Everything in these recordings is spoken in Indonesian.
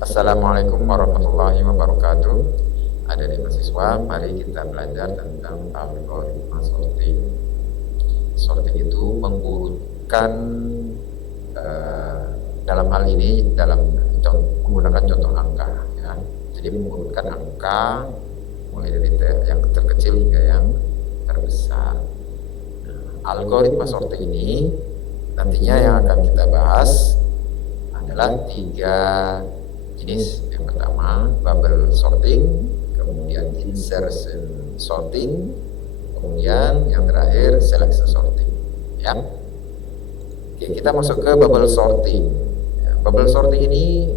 Assalamualaikum warahmatullahi wabarakatuh. Adik-adik mahasiswa, mari kita belajar tentang algoritma sorting. Sorting itu mengurutkan dalam hal ini menggunakan contoh angka, ya. Jadi mengurutkan angka mulai dari yang terkecil hingga yang terbesar. Algoritma sorting ini nantinya yang akan kita bahas adalah 3 jenis. Yang pertama bubble sorting, kemudian insertion sorting, kemudian yang terakhir selection sorting. Ya. Oke, kita masuk ke bubble sorting. Ya, bubble sorting ini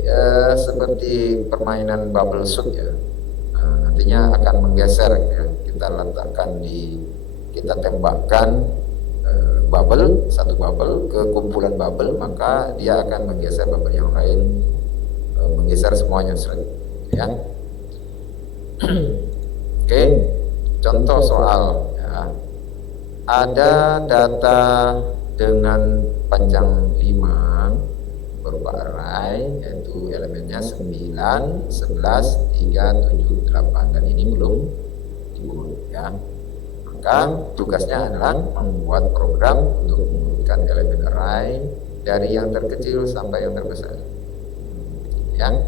seperti permainan bubble shoot, ya. Nantinya akan menggeser, ya. Kita tembakkan satu bubble ke kumpulan bubble, maka dia akan menggeser bubble yang lain, menggeser semuanya, ya. Oke, contoh soal, ya. Ada data dengan panjang 5 berupa array, yaitu elemennya 9, 11, 3, 7, 8, dan ini belum diurut, ya. Maka tugasnya adalah membuat program untuk mengurutkan elemen array dari yang terkecil sampai yang terbesar. Yang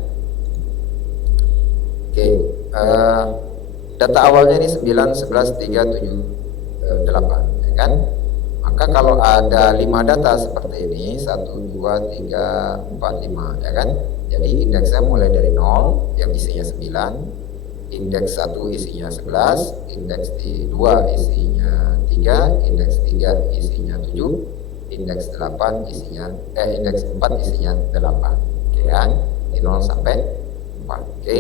data awalnya ini 9, 11, 3, 7, 8, ya kan? Maka kalau ada 5 data seperti ini, 1, 2, 3, 4, 5, ya kan? Jadi indeksnya mulai dari 0 yang isinya 9, indeks 1 isinya 11, indeks 2 isinya 3, indeks 3 isinya 7, indeks 8 isinya indeks 4 isinya 8. Oke, kan? Di 0 sampai 4. Oke.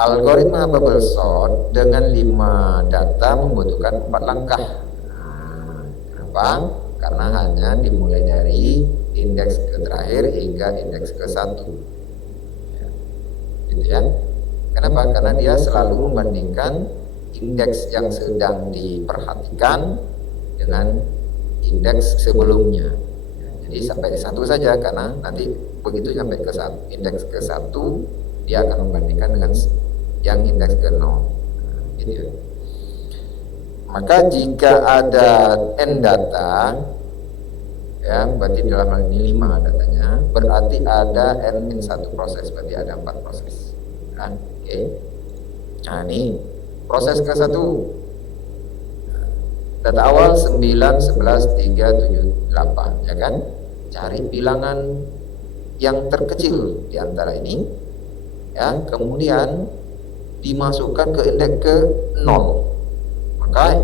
Algoritma bubble sort dengan 5 data membutuhkan 4 langkah. Kenapa? Karena hanya dimulai dari indeks ke terakhir hingga indeks ke 1. Ya. Gitu ya. Kenapa? Karena dia selalu membandingkan indeks yang sedang diperhatikan dengan indeks sebelumnya. Ya, jadi sampai 1 saja, karena nanti begitu sampai ke indeks ke 1, dia akan membandingkan dengan yang indeks ke 0. Gitu ya. Maka jika ada n data, ya, berarti dalam hal ini 5 datanya, berarti ada n-1 proses, berarti ada 4 proses. Kan? Oke. Nah, ini proses ke-1. Data awal 9, 11, 3, 7, 8, ya kan? Cari bilangan yang terkecil di antara ini, ya, kemudian dimasukkan ke indeks ke 0. Maka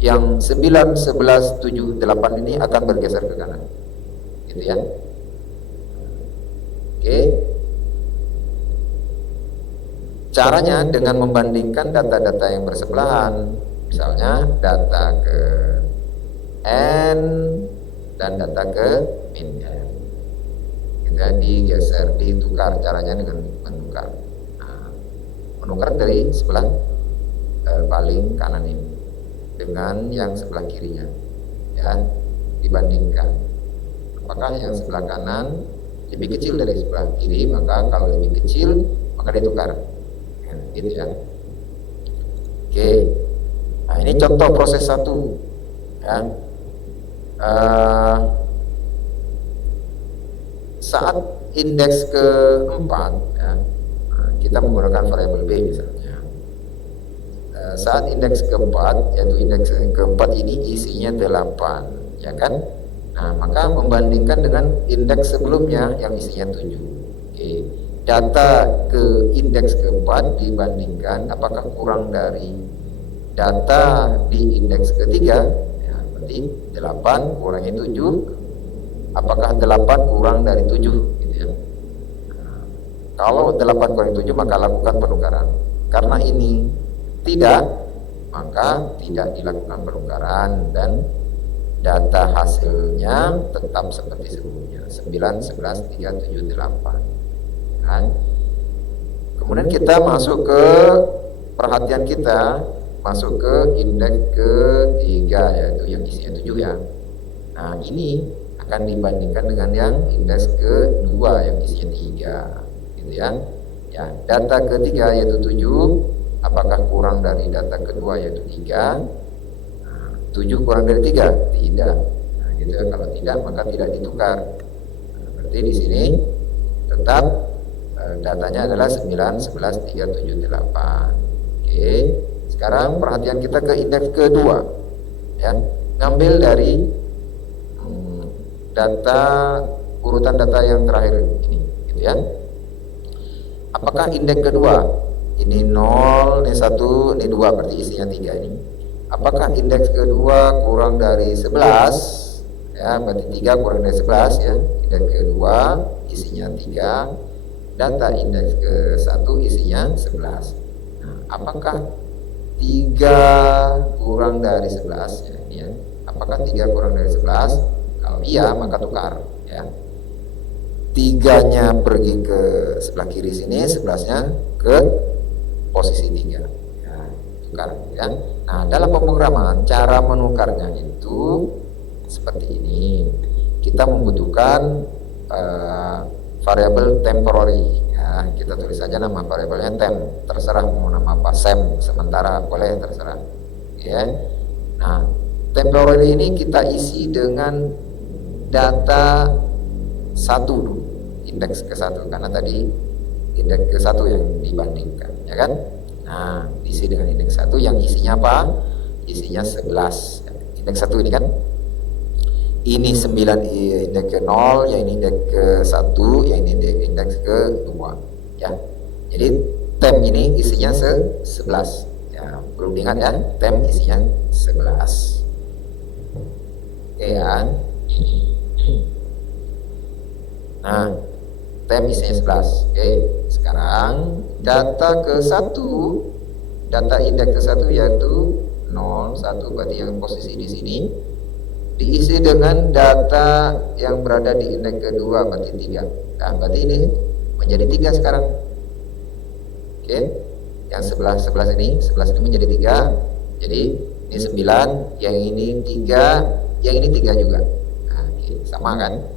yang 9, 11, 7, 8 ini akan bergeser ke kanan. Gitu ya. Oke. Caranya dengan membandingkan data-data yang bersebelahan. Misalnya data ke n dan data ke min n. Kita digeser, ditukar, caranya dengan menukar. Nah, menukar dari sebelah paling kanan ini dengan yang sebelah kirinya, ya, dibandingkan. Apakah yang sebelah kanan lebih kecil dari sebelah kiri? Maka kalau lebih kecil, maka ditukar. Gitu ya. Oke. Nah, ini contoh proses 1, ya. Saat indeks ke-4, ya, kita menggunakan variabel b misalnya. Saat indeks ke-4, yaitu indeks ke-4 ini isinya 8, ya kan? Nah, maka membandingkan dengan indeks sebelumnya yang isinya 7. Oke. Data ke indeks ke-4 dibandingkan apakah kurang dari data di indeks ke-3, ya, berarti 8 kurangi 7, apakah 8 kurang dari 7, gitu ya. Nah, kalau 8 kurangi 7 maka lakukan penukaran. Karena ini tidak, maka tidak dilakukan penukaran dan data hasilnya tetap seperti sebelumnya, 9, 11, 3, 7, 8. Kan? Kemudian kita masuk ke perhatian kita, masuk ke indeks ke-3, yaitu yang isinya 7, ya. Nah, ini akan dibandingkan dengan yang indeks ke-2 yang isinya 3. gitu ya. Ya, data ketiga yaitu 7, apakah kurang dari data kedua yaitu 3? Nah, 7 kurang dari 3? Tidak. Nah, gitu ya. Kalau tidak maka tidak ditukar. Nah, berarti di sini tetap datanya adalah 9, 11, 3, 7, 8. Oke. Sekarang perhatian kita ke indeks kedua. Ya, ngambil dari urutan data yang terakhir ini, gitu ya. Apakah indeks kedua ini 0, ini 1, ini 2, berarti isinya 3 ini. Apakah indeks kedua kurang dari 11? Ya, berarti 3 kurang dari 11 ya. Indeks kedua isinya 3, data indeks ke-1 isinya 11. Nah, apakah 3 kurang dari 11 ya, ini ya. Apakah 3 kurang dari 11? Kalau iya maka tukar ya. 3-nya pergi ke sebelah kiri sini, 11-nya ke posisi 3 ya, tukar ya. Nah, dalam pemrograman cara menukarnya itu seperti ini. Kita membutuhkan variabel temporary ya. Kita tulis saja nama variabelnya temp, terserah mau nama apa, sem sementara boleh, terserah ya. Nah, temporary ini kita isi dengan data 1 dulu, indeks ke-1, karena tadi indeks ke-1 yang dibandingkan ya kan. Nah, diisi dengan indeks 1 yang isinya apa? Isinya 11. Indeks 1 ini kan, ini 9 indeks ke-0, yang ini indeks ke-1, yang ini indeks ke-2 ya. Jadi temp ini isinya 11 ya. Belum diingat ya, temp isinya 11. Oke ya. Nah, temp isinya 11. Oke, sekarang data ke-1, data indeks ke-1 yaitu 0, 1, berarti yang posisi di sini, diisi dengan data yang berada di indeks kedua, berarti 3. Nah, berarti ini menjadi 3 sekarang. Oke, yang 11 ini menjadi 3. Jadi ini 9, yang ini 3, yang ini 3 juga. Nah, oke, sama kan?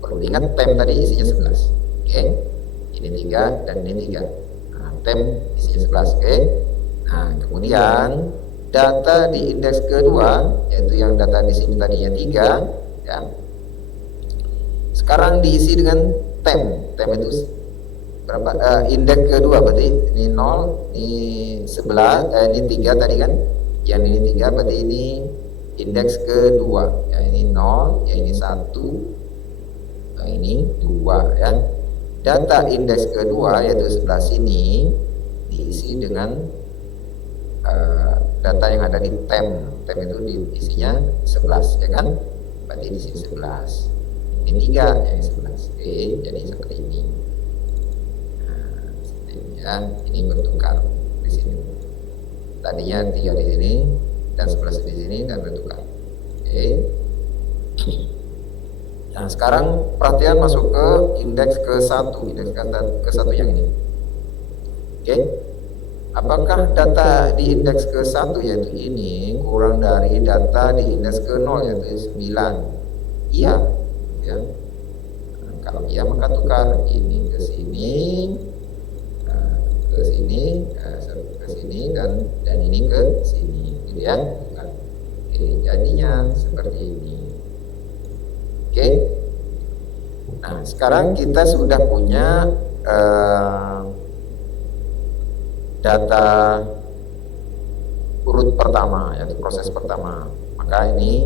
Perlu diingat temp tadi isinya 11. Oke, ini 3 dan ini 3. Nah, temp isinya 11. Oke. Nah, kemudian data di indeks kedua, yaitu yang data di sini tadinya 3 ya. Sekarang diisi dengan temp. Temp itu berapa? Indeks kedua berarti ini 0, ini 11, ini 3 tadi kan. Yang ini 3 berarti ini indeks kedua. Ya, ini 0, ya ini 1, ini 2 ya. Data indeks kedua yaitu sebelah sini diisi dengan data yang ada di temp. Temp itu isinya 11 ya kan. Berarti di sini 11. Ini 3 yang 11. Oke, jadi seperti ini. Nah, seperti ini ya. Ini bertukar di sini. Tadinya 3 di sini dan 11 di sini dan bertukar. Oke. Nah, sekarang perhatian masuk ke indeks ke-1, indeks ke-1 yang ini. Oke. Apakah data di indeks ke-1 yaitu ini kurang dari data di indeks ke-0 yaitu 9? Iya. Ya. Nah, kalau iya maka tukar ini ke sini, ke sini, ke sini dan ini ke sini, gitu ya. Oke, jadinya seperti ini. Oke. Nah, sekarang kita sudah punya data urut pertama, yaitu proses pertama. Maka ini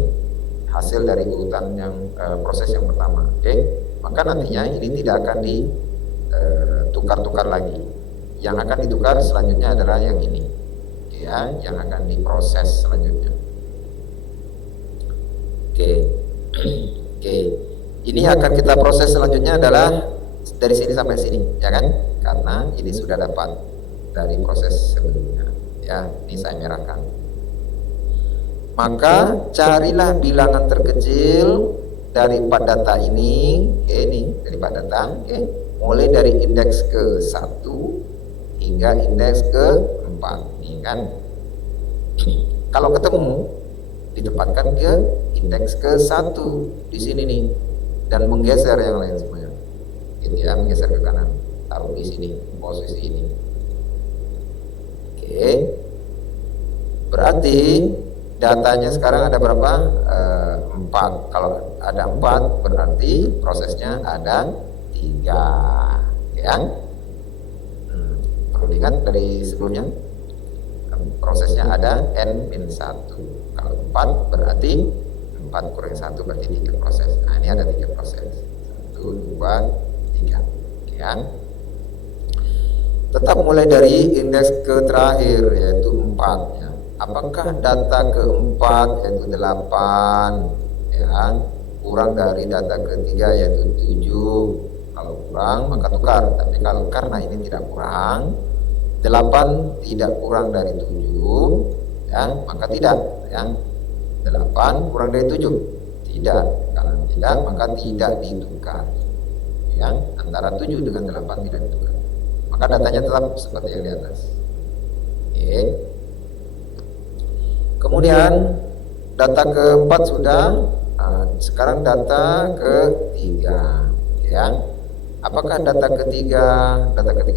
hasil dari urutan yang proses yang pertama. Oke. Maka nantinya ini tidak akan ditukar-tukar lagi. Yang akan ditukar selanjutnya adalah yang ini. Oke ya, yang akan diproses selanjutnya. Oke. Oke, ini akan kita proses selanjutnya adalah dari sini sampai sini, ya kan? Karena ini sudah dapat dari proses sebelumnya. Ya, ini saya merahkan. Maka carilah bilangan terkecil dari 4 data ini. Oke, ini dari 4 data. Oke, mulai dari indeks ke-1 hingga indeks ke-4. Ini kan. Kalau ketemu, ditempatkan ke indeks ke-1 di sini nih dan menggeser yang lain semuanya. gitu ya, menggeser ke kanan, taruh di sini posisi ini. Oke, berarti datanya sekarang ada berapa? 4. Kalau ada 4 berarti prosesnya ada 3 ya. Perlu diingat dari sebelumnya prosesnya ada N-1. Kalau 4 berarti 4 kurang 1 berarti 3 proses. Nah ini ada 3 proses, 1, 2, 3 ya. Tetap mulai dari indeks ke terakhir yaitu 4 ya. Apakah data keempat yaitu 8 ya, kurang dari data ketiga yaitu 7? Kalau kurang maka tukar, tapi kalau karena ini tidak kurang, 8 tidak kurang dari 7 ya, maka tidak ya. 8 kurang dari 7 tidak, kalau tidak maka tidak ditukar ya, antara 7 dengan 8 tidak ditukar, maka datanya tetap seperti yang di atas. Oke. Kemudian data keempat sudah, sekarang data ketiga ya. Apakah data ketiga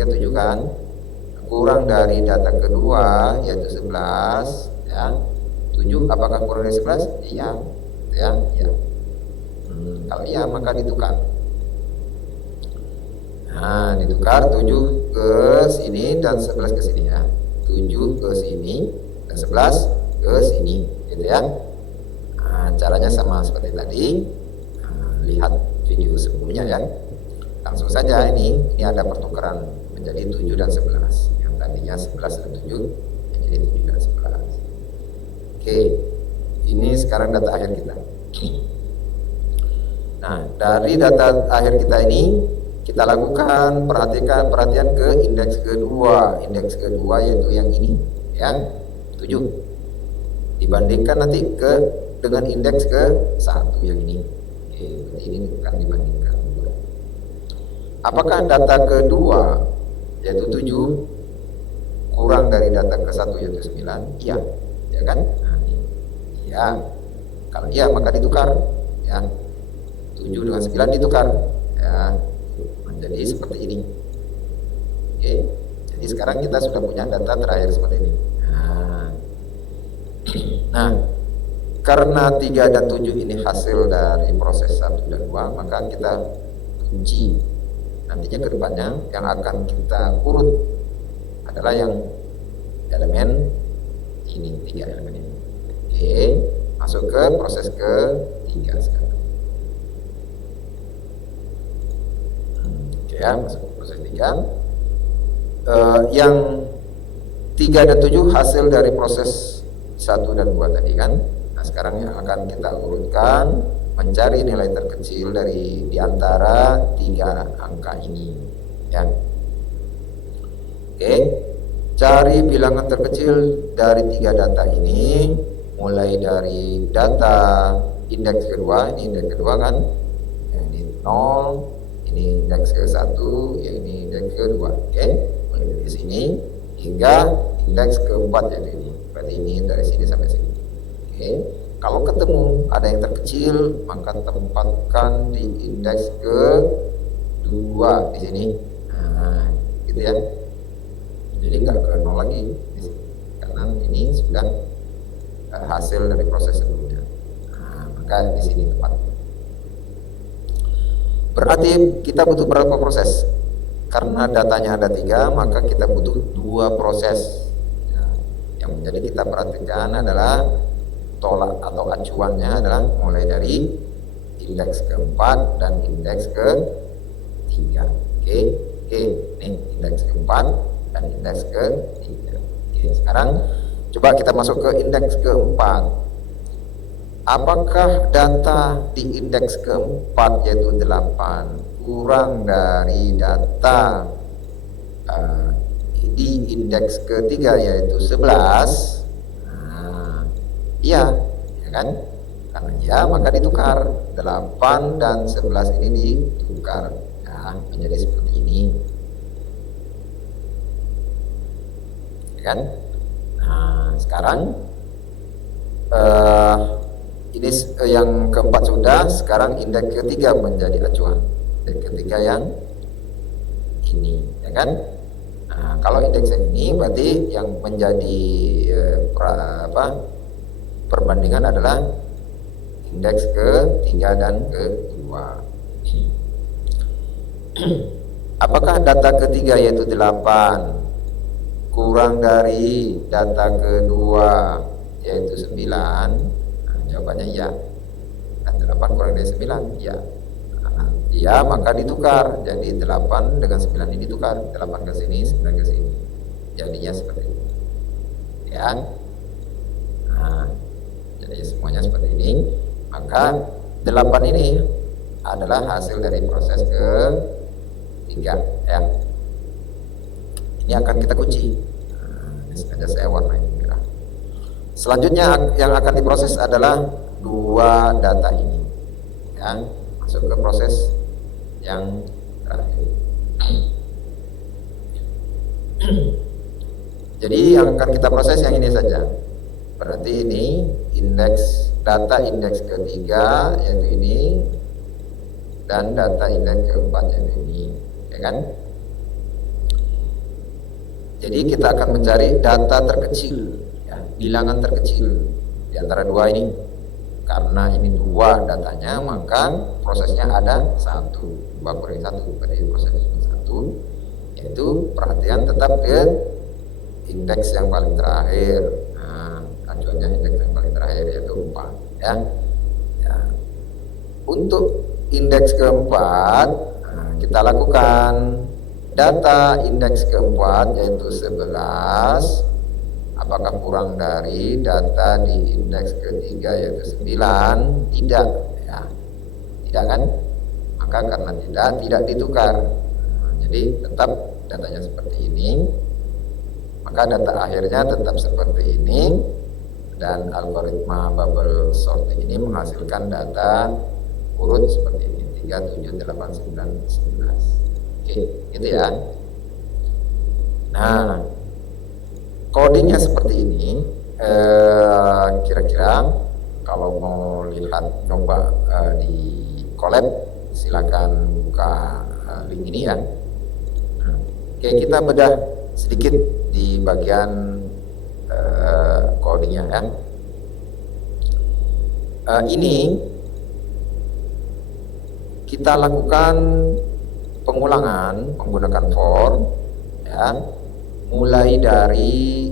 tujuh kan kurang dari data kedua yaitu 11 ya. 7 apakah kurang dari 11? Iya ya, ya. Kalau iya maka ditukar. Nah ditukar 7 ke sini dan 11 ke sini ya, 7 ke sini dan 11 ke sini gitu ya. Nah, caranya sama seperti tadi. Lihat video sebelumnya ya. Langsung saja ini ada pertukaran menjadi 7 dan 11. Yang tadinya 11 dan 7 menjadi 7 dan 11. Oke. Ini sekarang data akhir kita. Nah, dari data akhir kita ini kita lakukan perhatian ke indeks kedua. Indeks kedua yaitu yang ini yang 7. Dibandingkan nanti dengan indeks ke 1 yang ini. Oke, ini bukan dibandingkan. Apakah data kedua yaitu 7 kurang dari data ke 1 yaitu 9? Iya, ya kan? Nah, ya. Kalau iya maka ditukar ya. 7 dengan 9 ditukar ya, menjadi seperti ini. Oke. Jadi sekarang kita sudah punya data terakhir seperti ini. Nah, karena 3 dan 7 ini hasil dari proses 1 dan 2, maka kita kunci nantinya ke depannya yang akan kita urut adalah yang elemen ini, 3 elemen ini. Oke, masuk ke proses ke-3 sekarang. Oke ya, masuk ke proses 3. Yang 3 dan 7 hasil dari proses 1 dan 2 tadi kan. Nah sekarang yang akan kita urutkan, mencari nilai terkecil dari diantara 3 angka ini ya. Oke, cari bilangan terkecil dari 3 data ini, mulai dari data indeks kedua, ini indeks kedua kan ya, ini 0, ini indeks ke-1 ya, ini indeks kedua. Oke, mulai dari sini hingga indeks ke-4 yaitu ini. Berarti ini dari sini sampai sini. Oke, kalau ketemu ada yang terkecil maka tempatkan di indeks ke-2 di sini. Nah, gitu ya. Jadi nggak ke 0 lagi di sini, karena ini sudah hasil dari proses sebelumnya. Nah, maka di sini tepat. Berarti kita butuh berapa proses? Karena datanya ada 3, maka kita butuh 2 proses. Yang menjadi kita perhatikan adalah tolak atau acuannya adalah mulai dari indeks ke-4 dan indeks ke-3. Oke, ini indeks ke-4 dan indeks ke-3. Oke, sekarang coba kita masuk ke indeks ke-4. Apakah data di indeks ke-4 yaitu 8 kurang dari data di indeks ketiga yaitu 11? Nah, iya, ya kan? Karena ya maka ditukar 8 dan 11 ini ditukar ya, menjadi seperti ini, ya kan? Nah sekarang ini yang keempat sudah, sekarang indeks ketiga menjadi acuan. Indeks ketiga yang ini, ya kan? Nah, kalau indeks ini berarti yang menjadi perbandingan adalah indeks ketiga dan kedua. Apakah data ketiga yaitu 8 kurang dari data kedua yaitu 9? Nah, jawabannya ya. Dan 8 kurang dari 9, ya. Nah, ya, maka ditukar. Jadi 8 dengan 9 ini ditukar. 8 ke sini, 9 ke sini. Jadinya seperti ini. Ya. Nah, jadi semuanya seperti ini. Maka 8 ini adalah hasil dari proses ketiga, ya. Ini akan kita kunci. Nah, ini sengaja saya warnai merah. Selanjutnya yang akan diproses adalah dua data ini, ya, masuk ke proses yang terakhir. Jadi yang akan kita proses yang ini saja. Berarti ini data indeks ketiga yaitu ini, dan data indeks keempat yaitu ini, ya kan? Jadi kita akan mencari data terkecil, ya, bilangan terkecil di antara dua ini. Karena ini dua datanya, maka prosesnya ada 1, 2 kurangi 1, berarti proses 1, yaitu perhatian tetap ke indeks yang paling terakhir. Nah, acuannya indeks yang paling terakhir yaitu 4, ya. Ya. Untuk indeks keempat, nah, kita lakukan data indeks keempat yaitu 11. Apakah kurang dari data di indeks ketiga yaitu 9? Tidak, ya. Tidak kan? Maka karena tidak ditukar. Nah, jadi tetap datanya seperti ini. Maka data akhirnya tetap seperti ini, dan algoritma bubble sorting ini menghasilkan data urut seperti ini, 3, 7, 8, 9, 11. Oke, gitu ya. Nah, codingnya seperti ini. Kira-kira kalau mau lihat coba di Colab, silakan buka link ini ya. Nah, oke, kita bedah sedikit di bagian codingnya kan. Ini kita lakukan pengulangan menggunakan for, ya, mulai dari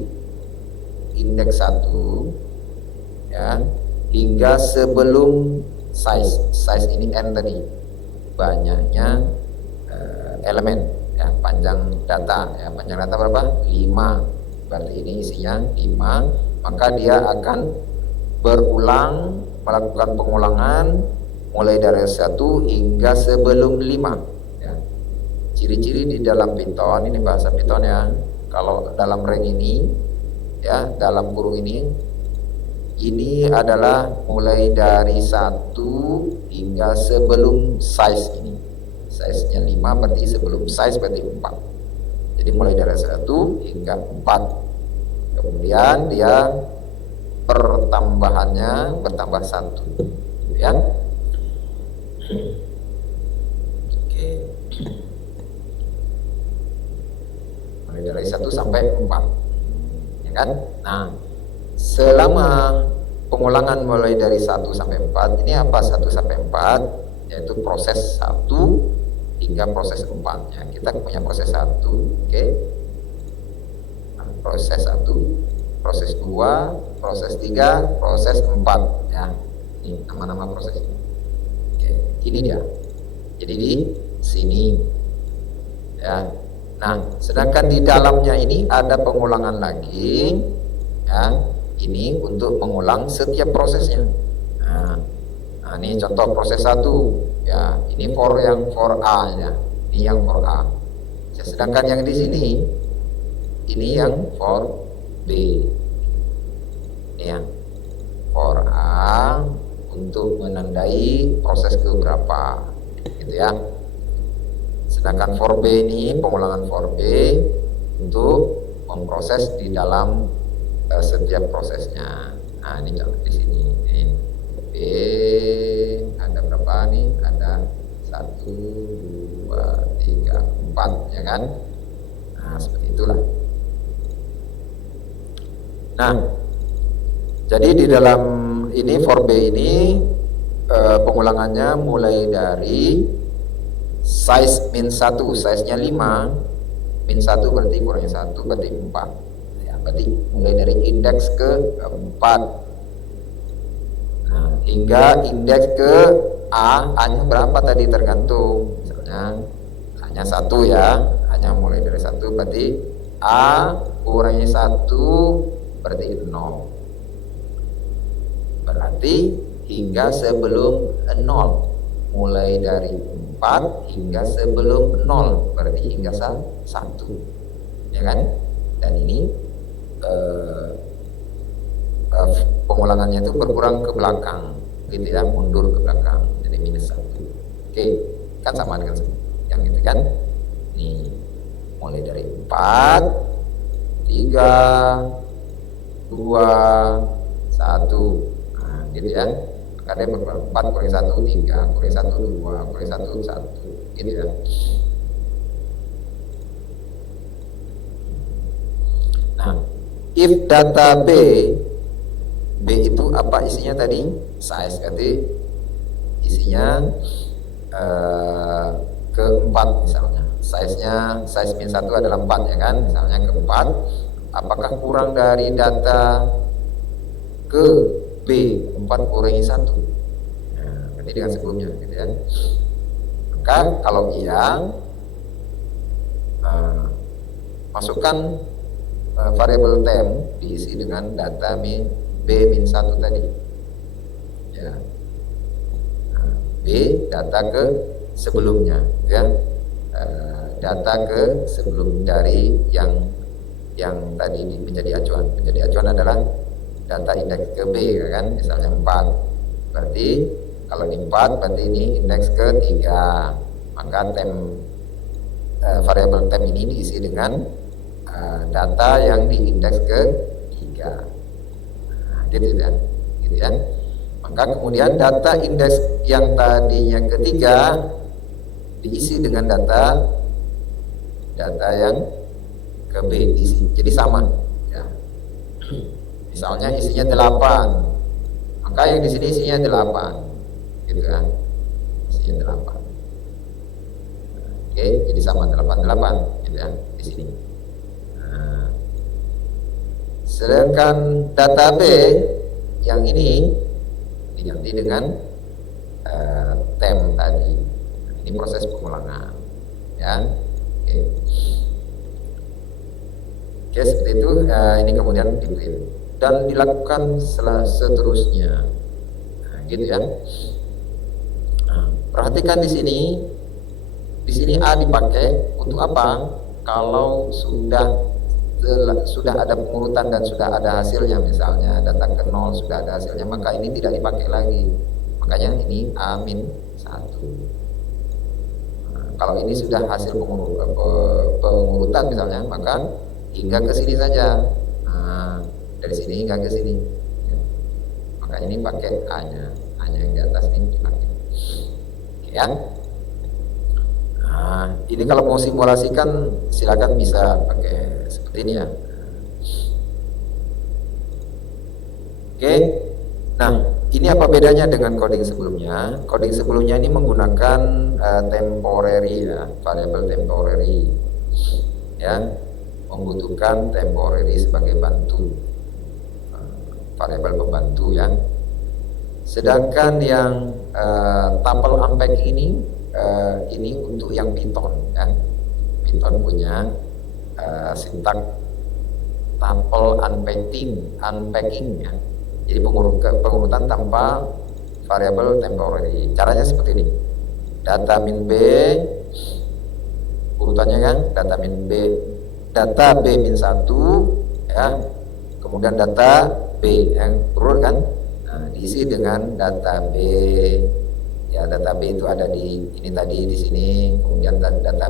indeks 1, ya, hingga sebelum size ini n tadi, banyaknya elemen, ya, panjang data berapa? 5, berarti ini isinya 5, maka dia akan berulang melakukan pengulangan mulai dari 1 hingga sebelum 5, ya. Ciri-ciri di dalam Python, ini bahasa Python ya, kalau dalam range ini, ya, dalam kurung ini adalah mulai dari 1 hingga sebelum size ini. Size-nya 5 berarti sebelum size berarti 4. Jadi mulai dari 1 hingga 4. Kemudian dia pertambahannya bertambah 1, ya. Oke. Mulai dari 1 sampai 4. Ya kan? Nah, selama pengulangan mulai dari 1 sampai 4, ini apa 1 sampai 4? Yaitu proses 1 hingga proses 4. Ya, kita punya proses 1, oke. Nah, proses 1, proses 2, proses 3, proses 4, ya. Ini nama-nama prosesnya. Oke, ini dia. Jadi di sini, ya. Nah, sedangkan di dalamnya ini ada pengulangan lagi, ya. Ini untuk mengulang setiap prosesnya. Nah, ini contoh proses 1, ya. Ini for A, ya. Ini yang for A. Sedangkan yang di sini, ini yang for B. Ini yang for A untuk menandai proses keberapa, gitu ya. Sedangkan for B ini pengulangan for B untuk memproses di dalam setiap prosesnya. Nah, ini contoh di sini. Ini B ada berapa nih? Ada 1, 2, 3, 4. 4, ya kan? Nah, seperti itulah. Nah, jadi di dalam ini for B ini pengulangannya mulai dari size min 1, size-nya 5, min 1 berarti kurangnya 1 berarti 4. Ya, berarti mulai dari indeks ke 4. Nah, hingga indeks ke A-nya berapa tadi tergantung. Misalnya hanya 1 ya, hanya mulai dari 1 berarti A kurangnya 1 berarti 0. Berarti hingga sebelum 0, mulai dari 4 hingga sebelum 0 berarti hingga 1, ya kan? Dan ini pengulangannya itu berkurang ke belakang, gitu ya, mundur ke belakang, jadi minus 1. Oke, kan sama dengan yang itu kan? Nih, mulai dari 4, 3, 2, 1. Nah, gitu ya. Maka dia berkurang 4 kurang 1, 3, kurang 1, 2, kurang 1, 1. Gitu ya. Nah, if data B itu apa isinya tadi? Size, berarti isinya ke-4 misalnya. Size min 1 adalah 4, ya kan? Misalnya ke-4. Apakah kurang dari data ke B 4 kurangi 1? Nah, berarti dengan sebelumnya, gitu kan? Maka kalau iya, masukkan variabel temp diisi dengan data B min 1 tadi. Ya. Nah, B data ke sebelumnya, ya. Data ke sebelum dari yang tadi menjadi acuan. Menjadi acuan adalah data indeks ke B, kan? Misalnya 4. Berarti kalau di 4 berarti ini indeks ke 3. Maka variabel temp ini diisi dengan data yang di indeks ke 3. Nah, gitu kan? Gitu kan? Maka kemudian data indeks yang tadinya ketiga diisi dengan data yang ke B, diisi. Jadi sama, ya. Misalnya isinya 8, maka yang di sini isinya 8, gitu kan? Isinya 8. Oke, jadi sama 88, gitu kan? Di sini. Nah, sedangkan data B yang ini diganti dengan temp tadi. Ini proses pengulangan, ya. Oke. Oke, seperti itu. Ini kemudian di-print dan dilakukan seterusnya. Nah, gitu ya. Nah, perhatikan di sini A dipakai untuk apa? Kalau sudah ada pengurutan dan sudah ada hasilnya, misalnya data ke 0 sudah ada hasilnya, maka ini tidak dipakai lagi. Makanya ini A-1. Nah, kalau ini sudah hasil pengurutan misalnya, maka hingga ke sini saja. Nah, dari sini hingga ke sini. Ya. Maka ini pakai A-nya yang di atas ini dipakai. Ya. Nah, ini kalau mau simulasikan silakan bisa pakai seperti ini ya. Oke. Nah, ini apa bedanya dengan coding sebelumnya? Coding sebelumnya ini menggunakan temporary ya, variabel temporary. Ya, membutuhkan temporary sebagai bantu, variabel pembantu ya. Sedangkan yang tuple unpack ini untuk yang Python ya. Python punya sintak tuple unpacking ya. Jadi pengurutan tanpa variabel temporary. Caranya seperti ini. Data min B urutannya kan, data B min 1 ya. Kemudian data B yang urut kan. Nah, diisi dengan data B. Ya, data B itu ada di ini tadi di sini. Kemudian data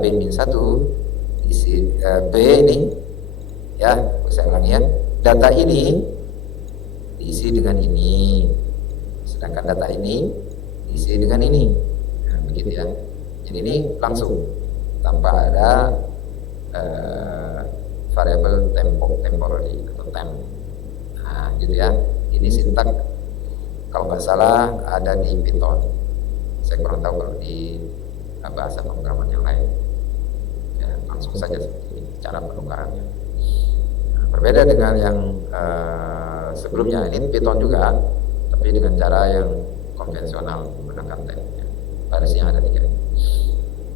B min 1 diisi B ini ya, saya ulangi ya. Data ini diisi dengan ini, sedangkan data ini diisi dengan ini. Nah, begitu ya. Jadi ini langsung tanpa ada variabel temporary atau temp. Nah, gitu ya. Ini sintak kalau nggak salah ada di Python. Saya kurang tahu kalau di bahasa pemrograman yang lain. Ya, langsung saja seperti ini cara penukarannya. Nah, berbeda dengan yang sebelumnya, ini Python juga, tapi dengan cara yang konvensional menggunakan temp. Barisnya ada 3.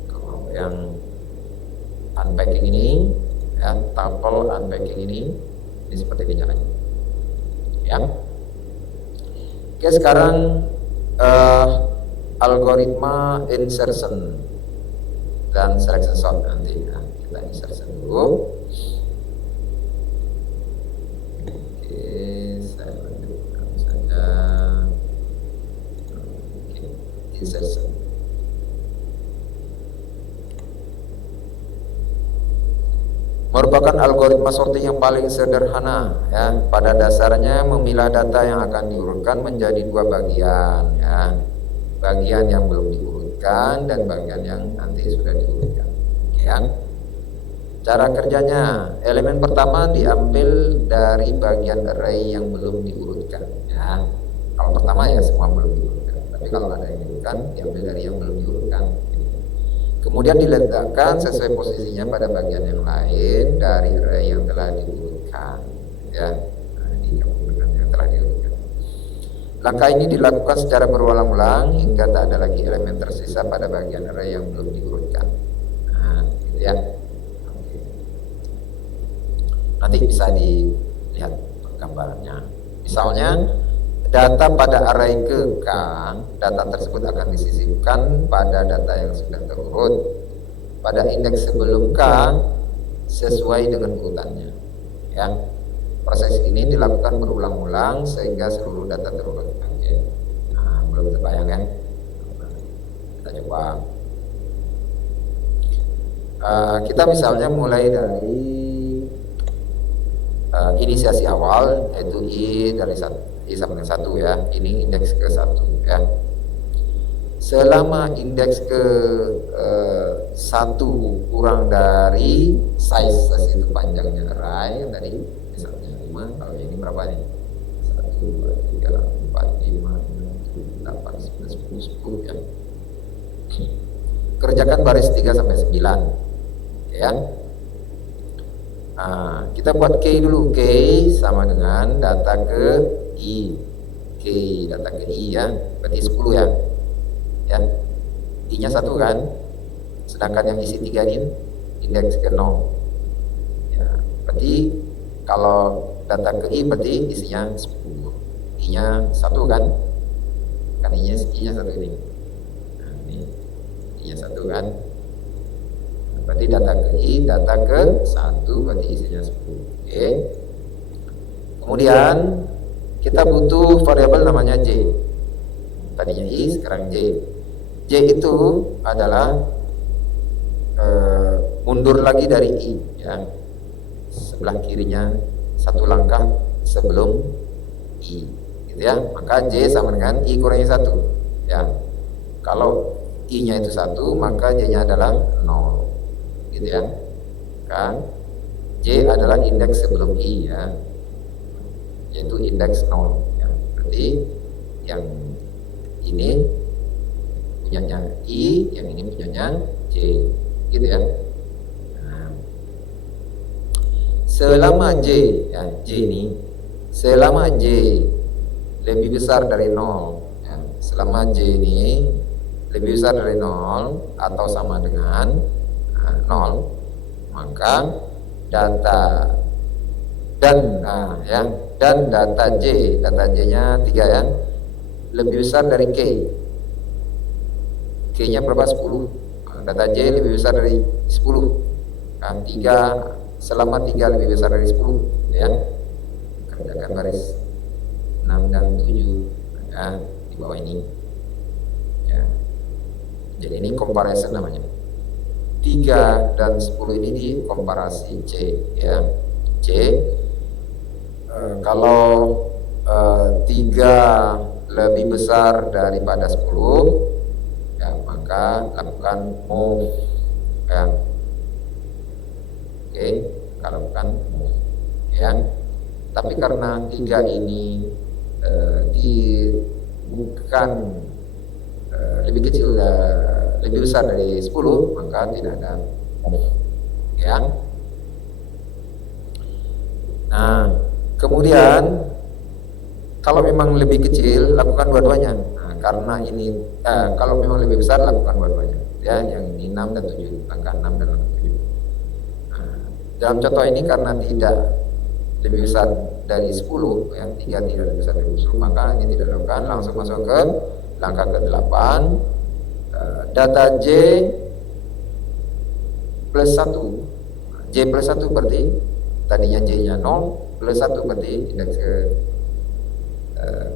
Kalau yang unpacking ini, ya, tuple unpacking ini seperti ini caranya. Ya. Oke, sekarang algoritma insertion dan selection sort nanti. Nah, kita insertion dulu. Oke, saya lanjutkan saja. Oke, insertion. Merupakan algoritma sorting yang paling sederhana, ya. Pada dasarnya memilah data yang akan diurutkan menjadi 2 bagian, ya. Bagian yang belum diurutkan dan bagian yang nanti sudah diurutkan. Ya. Cara kerjanya, elemen pertama diambil dari bagian array yang belum diurutkan, ya. Kalau pertama ya semua belum diurutkan, tapi kalau ada yang diurutkan diambil dari yang belum diurutkan. Kemudian diletakkan sesuai posisinya pada bagian yang lain dari array yang telah diurutkan, ya. Nah, ini yang telah diurutkan. Langkah ini dilakukan secara berulang-ulang hingga tak ada lagi elemen tersisa pada bagian array yang belum diurutkan. Nah, gitu ya. Oke. Nanti bisa dilihat gambarannya. Misalnya data pada array ke K, data tersebut akan disisipkan pada data yang sudah terurut pada indeks sebelum K sesuai dengan urutannya. Ya. Proses ini dilakukan berulang-ulang sehingga seluruh data terurut. Oke. Nah, belum terbayang kan? Kita coba. Kita misalnya mulai dari inisiasi awal, yaitu I dari 1. I sama dengan 1, ya. Ini indeks ke 1, ya. Selama indeks ke 1 kurang dari size itu panjangnya array tadi, misalnya 5, kalau ini berapa nih? 1, 2, 3, 4, 5, 6, 7, 8, 9, 10, 10, ya. Kerjakan baris 3 sampai 9, ya. Nah, kita buat K dulu. K sama dengan data ke I. K data ke I, ya. Berarti 10, ya. Ya. I-nya 1 kan. Sedangkan yang isi 3 ini indeks ke 0. Ya, berarti kalau data ke I berarti isinya 10. I-nya 1 kan. Kan I-nya 1 ini. Nah, ini I-nya 1 kan. Berarti data ke I, data ke 1 berarti isinya 10. Oke. Kemudian kita butuh variabel namanya J. Tadinya I, sekarang J. J itu adalah mundur lagi dari I, ya. Sebelah kirinya 1 langkah sebelum I, gitu ya. Maka J sama dengan I kurangi 1, ya. Kalau I-nya itu 1, maka J-nya adalah 0. Gitu ya, kan? J adalah indeks sebelum I, ya, yaitu indeks 0, ya. Berarti yang ini punyanya I, yang ini punyanya J, gitu ya. Nah, selama J, ya, J ini, selama J lebih besar dari 0, ya, selama J ini lebih besar dari 0 atau sama dengan 0, maka data dan ya, dan data J-nya 3, ya, lebih besar dari K. K-nya berapa? 10. Data J lebih besar dari 10. Kan 3, selama 3 lebih besar dari 10, ya. Kerjakan baris 6 dan 7, ya, di bawah ini. Ya. Jadi ini comparison namanya. 3 dan 10 ini di komparasi C, ya. C kalau 3 lebih besar daripada 10, ya, maka maka lakukan move ya. Oke, lakukan move ya. Tapi karena 3 ini bukan lebih kecil lebih besar dari 10, maka tidak ada move ya. Nah, kemudian kalau memang lebih kecil lakukan dua-duanya. Nah, karena ini kalau memang lebih besar lakukan dua-duanya ya, yang ini 6 dan 7, langkah 6 dan langkah 7. Nah, dalam contoh ini karena tidak lebih besar dari 10, yang 3 tidak lebih besar dari 10, maka ini tidak dilakukan, langsung masuk ke langkah ke-8. Data J plus 1, J plus 1 berarti tadinya J nya 0, plus 1 berarti indeks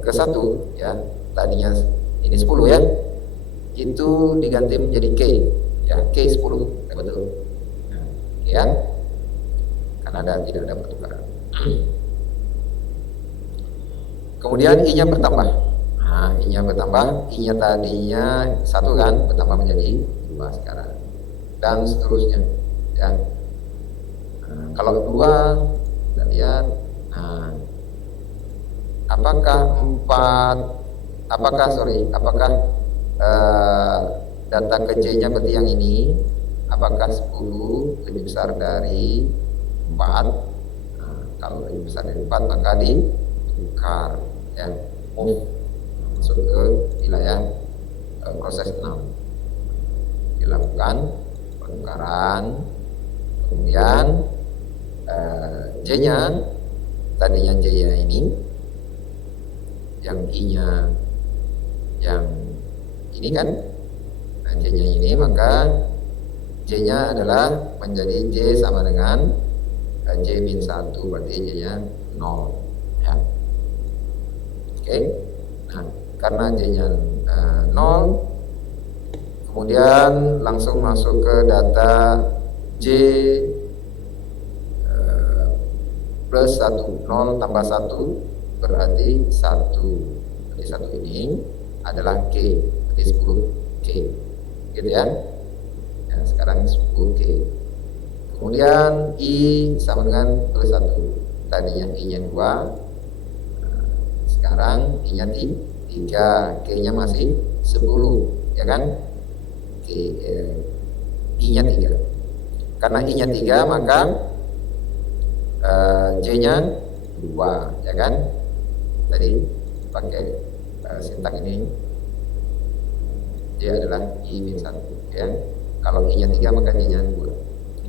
ke 1 ya, tadinya ini 10 ya, itu diganti menjadi K ya, K 10 ya, betul ya, karena tidak ada pertukaran. Kemudian I nya bertambah. Nah, I nya bertambah, I nya tadinya 1 kan, bertambah menjadi 2 sekarang, dan seterusnya ya. Nah, kalau 2 kita lihat, nah, apakah data ke J nya berarti yang ini, apakah 10 lebih besar dari 4? Nah, kalau lebih besar dari 4 maka ditukar ya, move masuk ke wilayah proses 6, dilakukan penukaran. Kemudian J nya tadinya J nya ini, yang I nya yang ini kan, nah, J nya ini, maka J nya adalah menjadi J sama dengan J min 1, berarti J nya 0 ya. Oke, nah karena J nya 0, kemudian langsung masuk ke data J plus 1, 0 tambah 1 berarti 1, berarti 1 ini adalah K, berarti 10 K gitu ya. Nah, sekarang 10 K. Kemudian I sama dengan plus 1, tadinya I nya 2, sekarang I nya 3, K nya masih 10 ya kan, I nya 3. Karena I nya 3 maka J nya 2 ya kan, tadi pakai sintak ini, J adalah I min 1 ya. Kalau I nya 3 maka J nya 2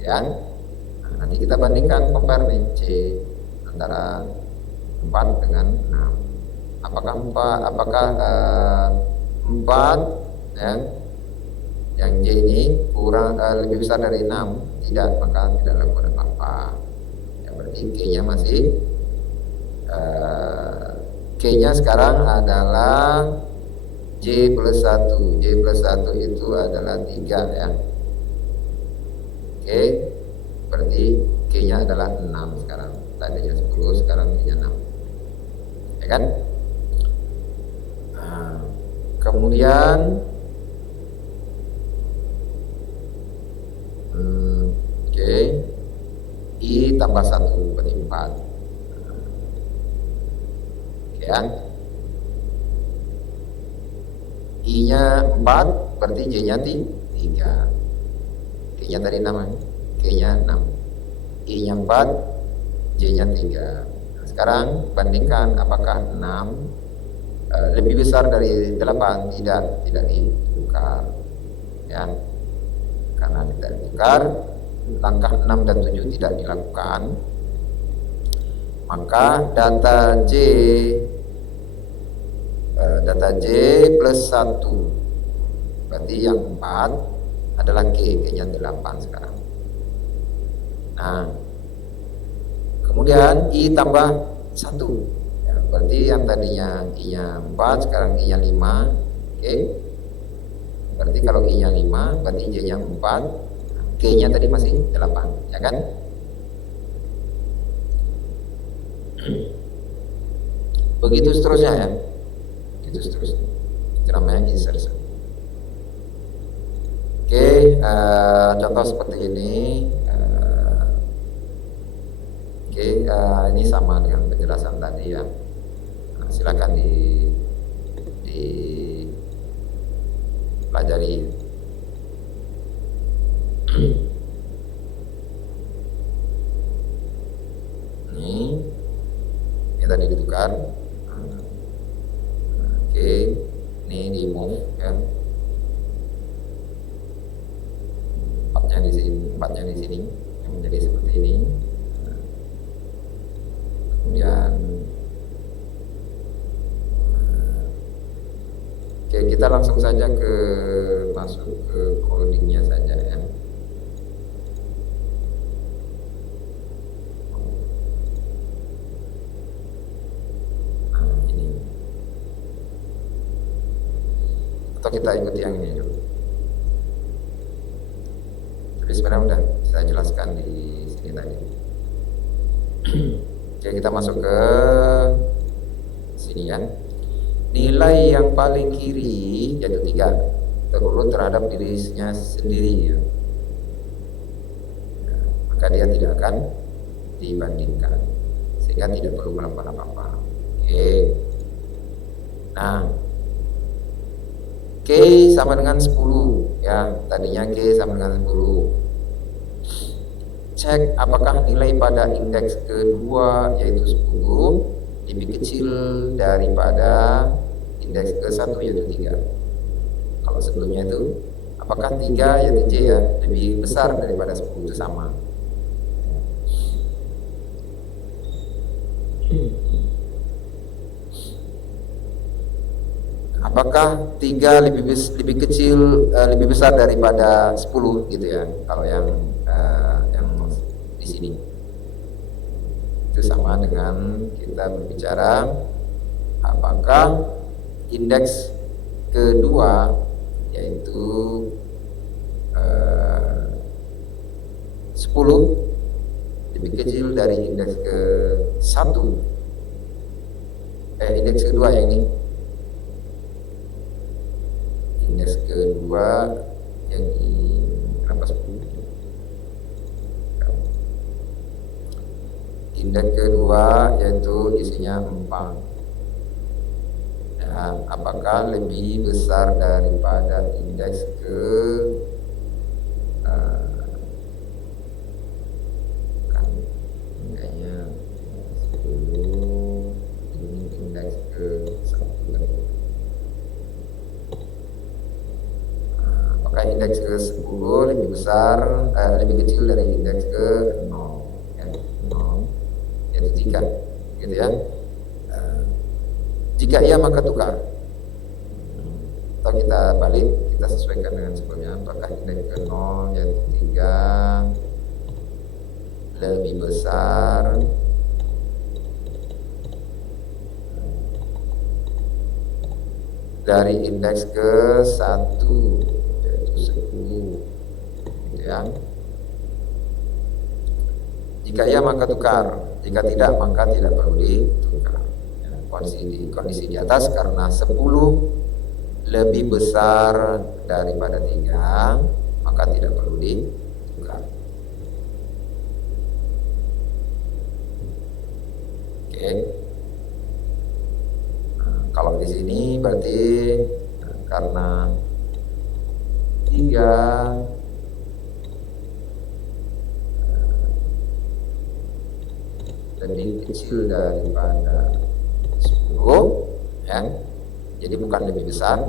ya. Nah, nanti kita bandingkan, compare nih J antara 4 dengan 6. Apakah 4 ya, yang J ini kurang lebih besar dari 6? Tidak, maka tidak lakukan apa-apa ya, berarti K nya masih K nya sekarang adalah J plus 1. J plus 1 itu adalah 3 ya. Oke, berarti K nya adalah 6 sekarang, tadinya 10, sekarang K nya 6 ya kan. Nah, kemudian oke, I tambah 1 berarti 4 ya. I nya 4 berarti J nya 3, K nya tadi 6, K nya 6, I nya 4, J nya 3. Nah, sekarang bandingkan apakah 6 lebih besar dari 8? Tidak ditukar ya, karena tidak ditukar, langkah 6 dan 7 tidak dilakukan, maka data J plus 1 berarti yang 4 adalah K nya 8 sekarang. Nah, kemudian I tambah 1 ya, berarti yang tadinya I nya 4 sekarang I nya 5. Oke, berarti kalau I nya 5 berarti J nya 4, K nya tadi masih 8 ya kan. Begitu seterusnya ya, begitu seterusnya, itu namanya insertion. Oke, contoh seperti ini. Oke, ini sama dengan penjelasan tadi ya. Silakan dipelajari. Ini tadi ditukar. Oke, ini di move ya. Empatnya di sini yang menjadi seperti ini. Kemudian oke, kita langsung saja masuk ke codingnya saja ya. Ini atau kita ikuti yang ini dulu. Tapi sebenarnya udah saya jelaskan di sini tadi. Oke, kita masuk ke sini ya. Nilai yang paling kiri yaitu 3 terurut terhadap dirinya sendiri ya. Maka dia tidak akan dibandingkan, sehingga tidak perlu melakukan apa-apa. Oke. Nah, K sama dengan 10 ya. Tadinya K sama dengan 10. Cek apakah nilai pada indeks kedua yaitu 10 lebih kecil daripada indeks ke-1 yaitu 3. Kalau sebelumnya itu apakah 3 yaitu C ya lebih besar daripada 10 itu sama. Apakah 3 lebih kecil lebih besar daripada 10 gitu ya. Kalau yang di sini itu sama dengan kita berbicara apakah indeks kedua yaitu 10 lebih kecil dari indeks ke-1 indeks kedua yang ini, indeks kedua yang ini berapa 10. Indeks kedua yaitu isinya 4 ya, apakah lebih besar daripada indeks kayaknya 10 ini indeks ke-1. Apakah indeks ke-10 lebih besar lebih kecil dari indeks ke-0 ya, 0 yaitu 3 gitu ya. Jika iya maka tukar, atau kita balik, kita sesuaikan dengan sebelumnya. Apakah indeks ke-0 yaitu 3 lebih besar dari indeks ke-1 yaitu 10 gitu ya. Jika iya maka tukar, jika tidak maka tidak perlu ditukar. Kondisi di atas karena 10 lebih besar daripada 3 maka tidak perlu ditukar. Oke. Kalau di sini berarti karena 3 lebih kecil daripada 10 ya, jadi bukan lebih besar,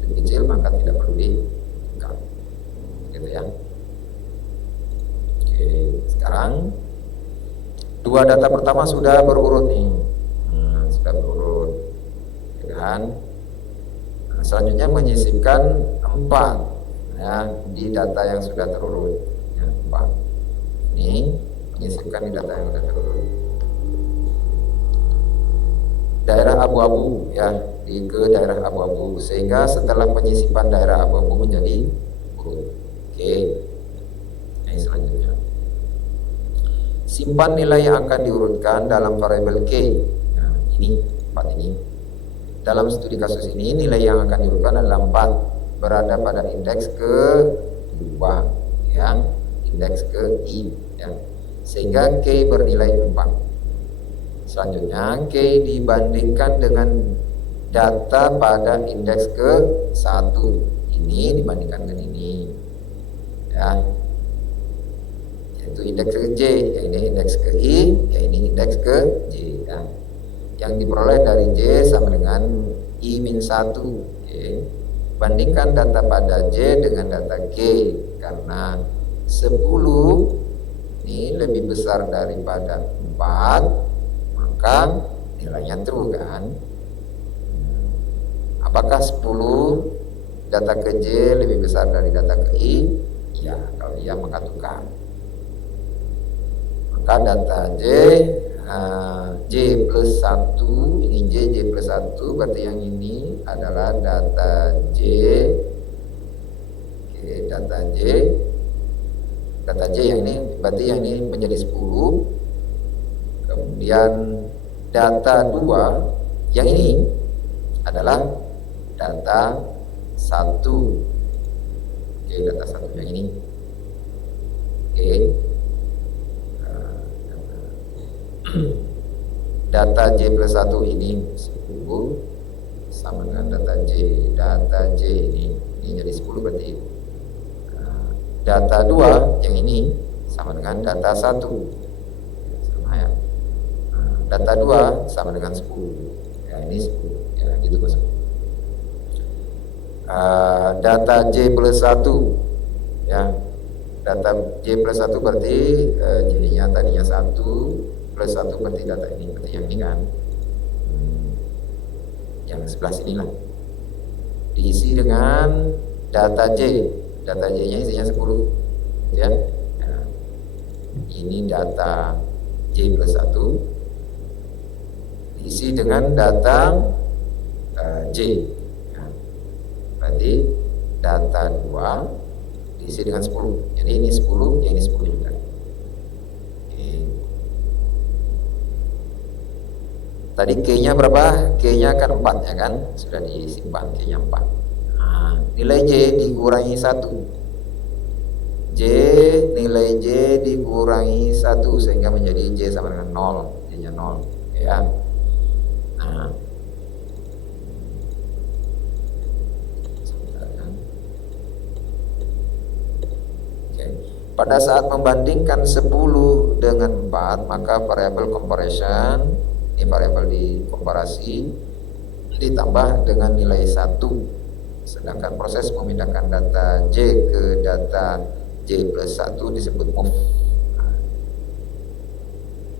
lebih kecil maka tidak perlu ditukar gitu ya. Oke, sekarang dua data pertama sudah berurut nih, sudah berurut kan. Nah, selanjutnya menyisipkan 4 ya di data yang sudah terurut ya, 4 ini menyisipkan di data yang sudah terurut. Daerah abu-abu ya, ke daerah abu-abu, sehingga setelah penyisipan daerah abu-abu menjadi urut. Oke, nah, selanjutnya simpan nilai yang akan diurutkan dalam variabel K. Nah, ini 4 ini. Dalam studi kasus ini nilai yang akan diurutkan adalah 4 berada pada indeks ke 2 yang indeks ke I ya. Sehingga K bernilai 4. Selanjutnya K dibandingkan dengan data pada indeks ke 1. Ini dibandingkan dengan ini ya. Yaitu indeks ke J, ya ini indeks ke I, ya ini indeks ke J ya. Yang diperoleh dari J sama dengan I-1. Okay. Bandingkan data pada J dengan data K, karena 10 ini lebih besar daripada 4, maka nilainya true kan. Apakah 10 data ke J lebih besar dari data ke I? Ya, kalau iya maka tukar. Maka data J plus 1, ini J plus 1, berarti yang ini adalah data J. Oke, data J yang ini, berarti yang ini menjadi 10. Kemudian data 2 yang ini adalah data 1. Oke, data 1 yang ini. Oke. Data J plus 1 ini 10 sama dengan data J ini jadi 10 berarti. Data 2 yang ini sama dengan data 1. Sama ya. Data 2 sama dengan 10. Ya, ini 10. Ya, gitu maksudnya. Data J plus 1 ya. Data J plus 1 berarti J-nya tadinya 1 plus 1 berarti data ini, berarti yang ini kan yang sebelah sini lah, diisi dengan data J. Data J nya isinya 10 ya. Nah, ini data J plus 1 diisi dengan data J ya. Berarti data 2 diisi dengan 10, jadi ini 10, ya ini 10 juga. Tadi K-nya berapa? K-nya kan 4 ya kan? Sudah disimpan K-nya 4. Nah, nilai J dikurangi 1. Nilai J dikurangi 1 sehingga menjadi J sama dengan 0. J-nya 0 ya. Nah. Oke. Pada saat membandingkan 10 dengan 4, maka variabel comparison, ini variabel di komparasi, ditambah dengan nilai 1. Sedangkan proses memindahkan data J ke data J plus 1 disebut move.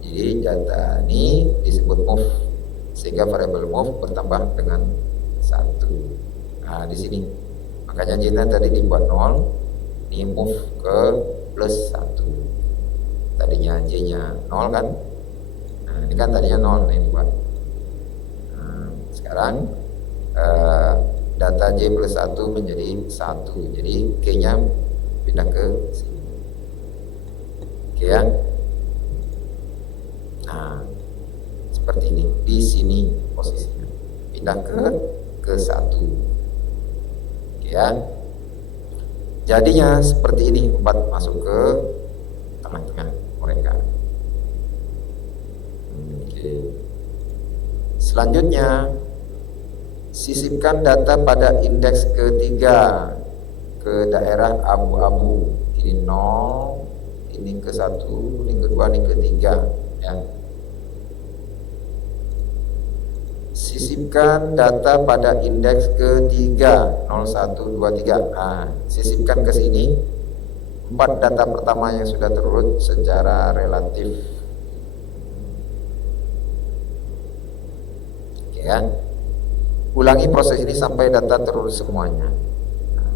Jadi data ini disebut move, sehingga variabel move bertambah dengan 1. Nah, di sini makanya J tadi dibuat 0, ini move ke plus 1. Tadinya J-nya 0 kan? Nah, ini kan tadinya 0, ini buat. Nah, sekarang data J plus 1 menjadi 1, jadi K-nya pindah ke sini. Oke ya. Nah, seperti ini, di sini posisinya pindah ke 1. Oke ya. Jadinya seperti ini, 4 masuk ke tengah-tengah mereka. Oke. Selanjutnya, sisipkan data pada indeks ketiga ke daerah abu-abu. Ini 0, ini ke 1, ini ke 2, ini ke 3 ya. Sisipkan data pada indeks ketiga 0, 1, 2, 3. Nah, sisipkan ke sini 4 data pertama yang sudah terurut secara relatif. Ya. Ulangi proses ini sampai data terurut semuanya. Nah,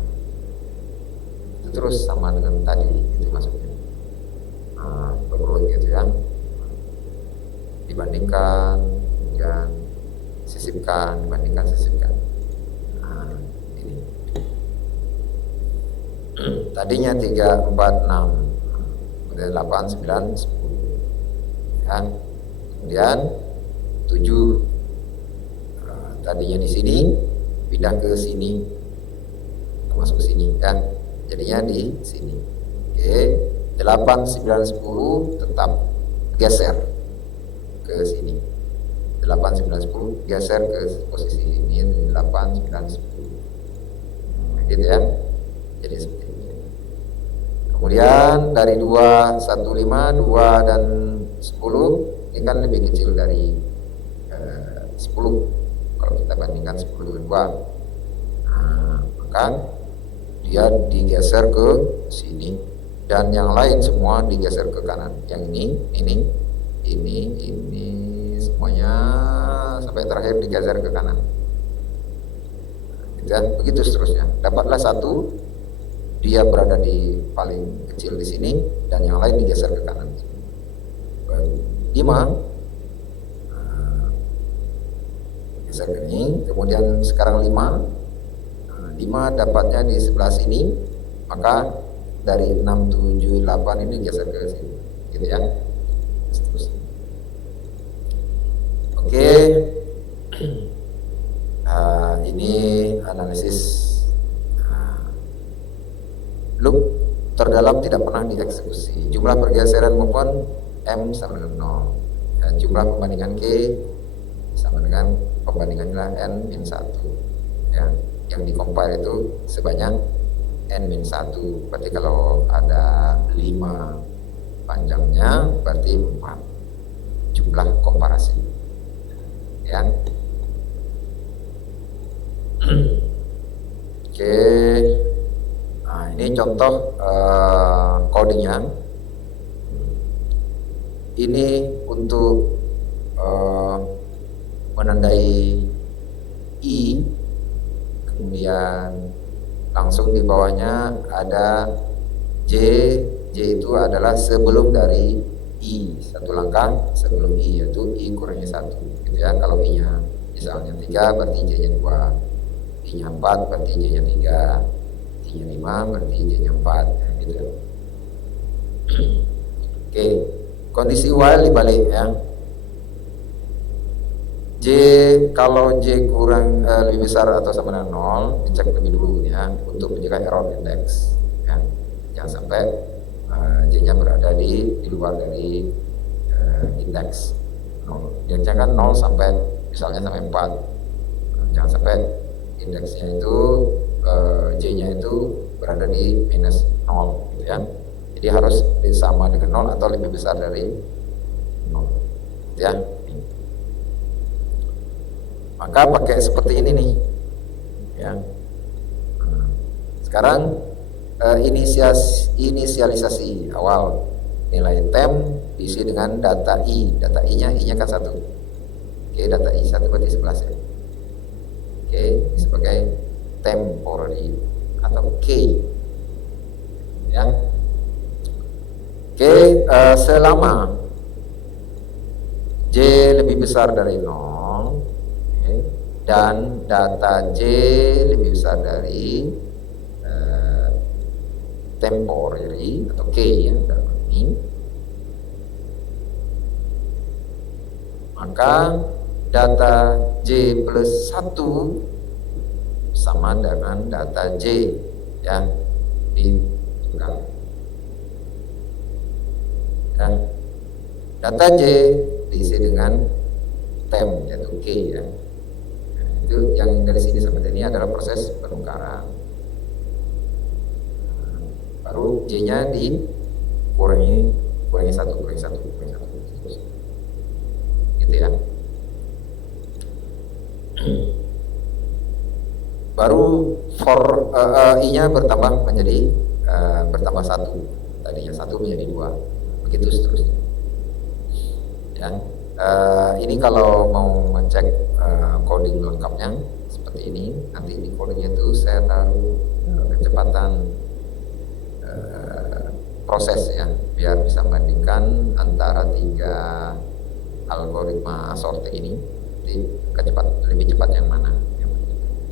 itu terus sama dengan tadi, itu maksudnya. Nah, berurut gitu ya. Dibandingkan, kemudian sisipkan, dibandingkan, sisipkan. Nah, ini. Tadinya 3, 4, 6, kemudian 8, 9, 10. Ya. Kemudian 7. Tadinya di sini pindah ke sini, masuk ke sini kan. jadinya di sini. Oke, 8, 9, 10 tetap geser ke sini. 8, 9, 10 geser ke posisi ini, 8, 9, 10. Gitu ya. Jadi seperti ini. Kemudian dari 2, 1, 5, 2 dan 10 ini kan lebih kecil dari 10 kalau kita bandingkan 10 dengan 2. Nah, maka dia digeser ke sini dan yang lain semua digeser ke kanan. Yang ini semuanya sampai terakhir digeser ke kanan. Dan begitu seterusnya. Dapatlah 1, dia berada di paling kecil di sini dan yang lain digeser ke kanan. 5 geser ke ini, kemudian sekarang 5 dapatnya di sebelah sini, maka dari 6, 7, 8 ini geser ke sini, gitu ya. Seterusnya. Oke, ini analisis loop terdalam tidak pernah dieksekusi. Jumlah pergeseran maupun M sama dengan 0. Dan jumlah pembandingan K sama dengan pembandingannya N-1. Ya, yang dikompare itu sebanyak N-1. Berarti kalau ada 5 panjangnya berarti 4 jumlah komparasi. Ya. Oke. Nah, ini contoh codingnya. Ini untuk menandai I, kemudian langsung di bawahnya ada J. J itu adalah sebelum dari I, satu langkah sebelum I, yaitu I kurangnya 1, gitu ya. Kalau I nya misalnya 3 berarti J nya 2, I nya 4 berarti J nya 3, I nya 5 berarti J nya 4, gitu ya. Oke, kondisi while dibalik ya. J, kalau J kurang lebih besar atau sama dengan 0, dicek lebih dulu ya untuk mencegah error index ya. Jangan sampai J nya berada di luar dari indeks 0. Jangan 0 sampai misalnya sampai 4. Jangan sampai indeksnya itu J nya itu berada di minus 0, gitu ya. Jadi harus sama dengan 0 atau lebih besar dari 0, ya. Maka pakai seperti ini nih, ya. Sekarang inisialisasi awal nilai temp diisi dengan data I. Data I nya kan 1. Oke, data I 1 berarti 11 ya. Oke, sebagai temporary atau K, ya. Oke, selama J lebih besar dari 0 dan data J lebih besar dari temporary atau K ya dalam ini, maka data J plus 1 sama dengan data J yang di belakang. Dan data J diisi dengan temp yaitu K ya. Itu yang dari sini sampai sini adalah proses penukaran. Baru J nya dikurangi 1 gitu ya. Baru for I nya bertambah menjadi bertambah 1, tadinya 1 menjadi 2, begitu seterusnya ya. Ini kalau mau mengecek coding lengkapnya seperti ini, nanti di codingnya itu saya taruh kecepatan proses ya, biar bisa membandingkan antara 3 algoritma sorting ini, lebih cepat yang mana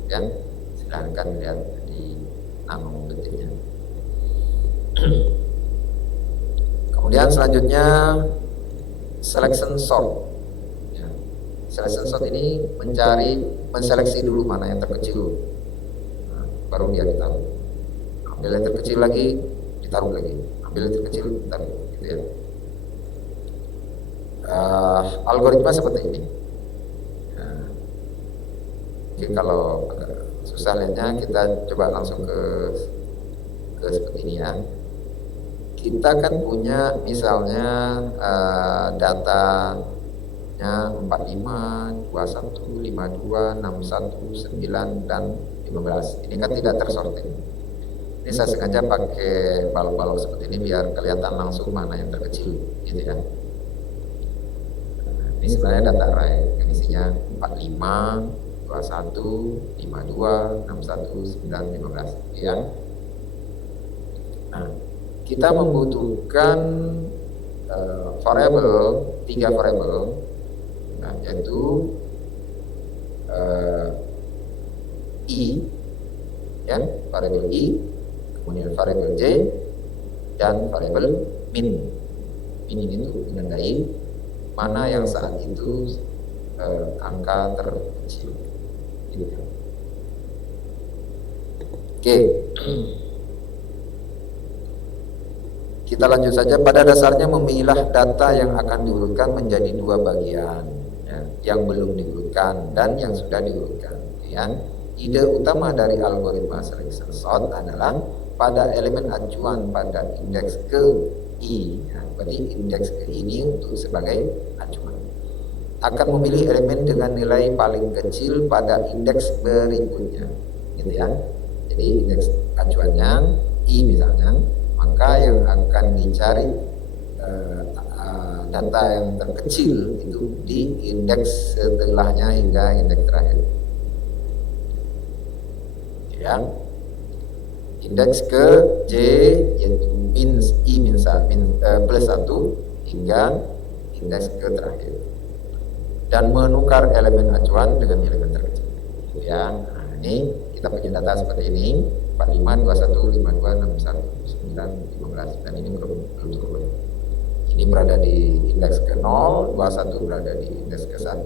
ya. Silahkan lihat di nanodetiknya. Kemudian selanjutnya selection sort ya. Selection sort ini menseleksi dulu mana yang terkecil, baru dia ditaruh. ambil yang terkecil lagi, ditaruh lagi, ambil yang terkecil, ditaruh, gitu ya. Algoritma seperti ini. Jadi kalau susah lihatnya, kita coba langsung ke seperti ini ya. Kita kan punya misalnya datanya 45, 21, 52, 61, 9, dan 15. Ini kan tidak tersortir. Ini saya sengaja pakai balok-balok seperti ini biar kelihatan langsung mana yang terkecil, gitu ya. Ini sebenarnya data array yang isinya 45, 21, 52, 61, 9, 15, ya. Nah, kita membutuhkan variabel, 3 variabel, nah, yaitu i, ya, variabel i, kemudian variabel j, dan variabel min. Min ini untuk menandai mana yang saat itu angka terkecil. Gitu. Oke. Kita lanjut saja. Pada dasarnya memilah data yang akan diurutkan menjadi 2 bagian, ya, yang belum diurutkan dan yang sudah diurutkan. Ya. Ide utama dari algoritma selection sort adalah pada elemen acuan pada indeks ke i, ya, berarti indeks ke ini untuk sebagai acuan, akan memilih elemen dengan nilai paling kecil pada indeks berikutnya, gitu ya. Jadi indeks acuannya i misalnya, maka yang akan dicari data yang terkecil itu di indeks setelahnya hingga indeks terakhir. Ya. Indeks ke j yaitu i plus 1 hingga indeks ke terakhir. Dan menukar elemen acuan dengan elemen terkecil. Ya. Nah, ini kita punya data seperti ini. 45, 21, 52, 61, 9, 15, dan ini belum turun. Ini berada di indeks ke 0, 21 berada di indeks ke 1,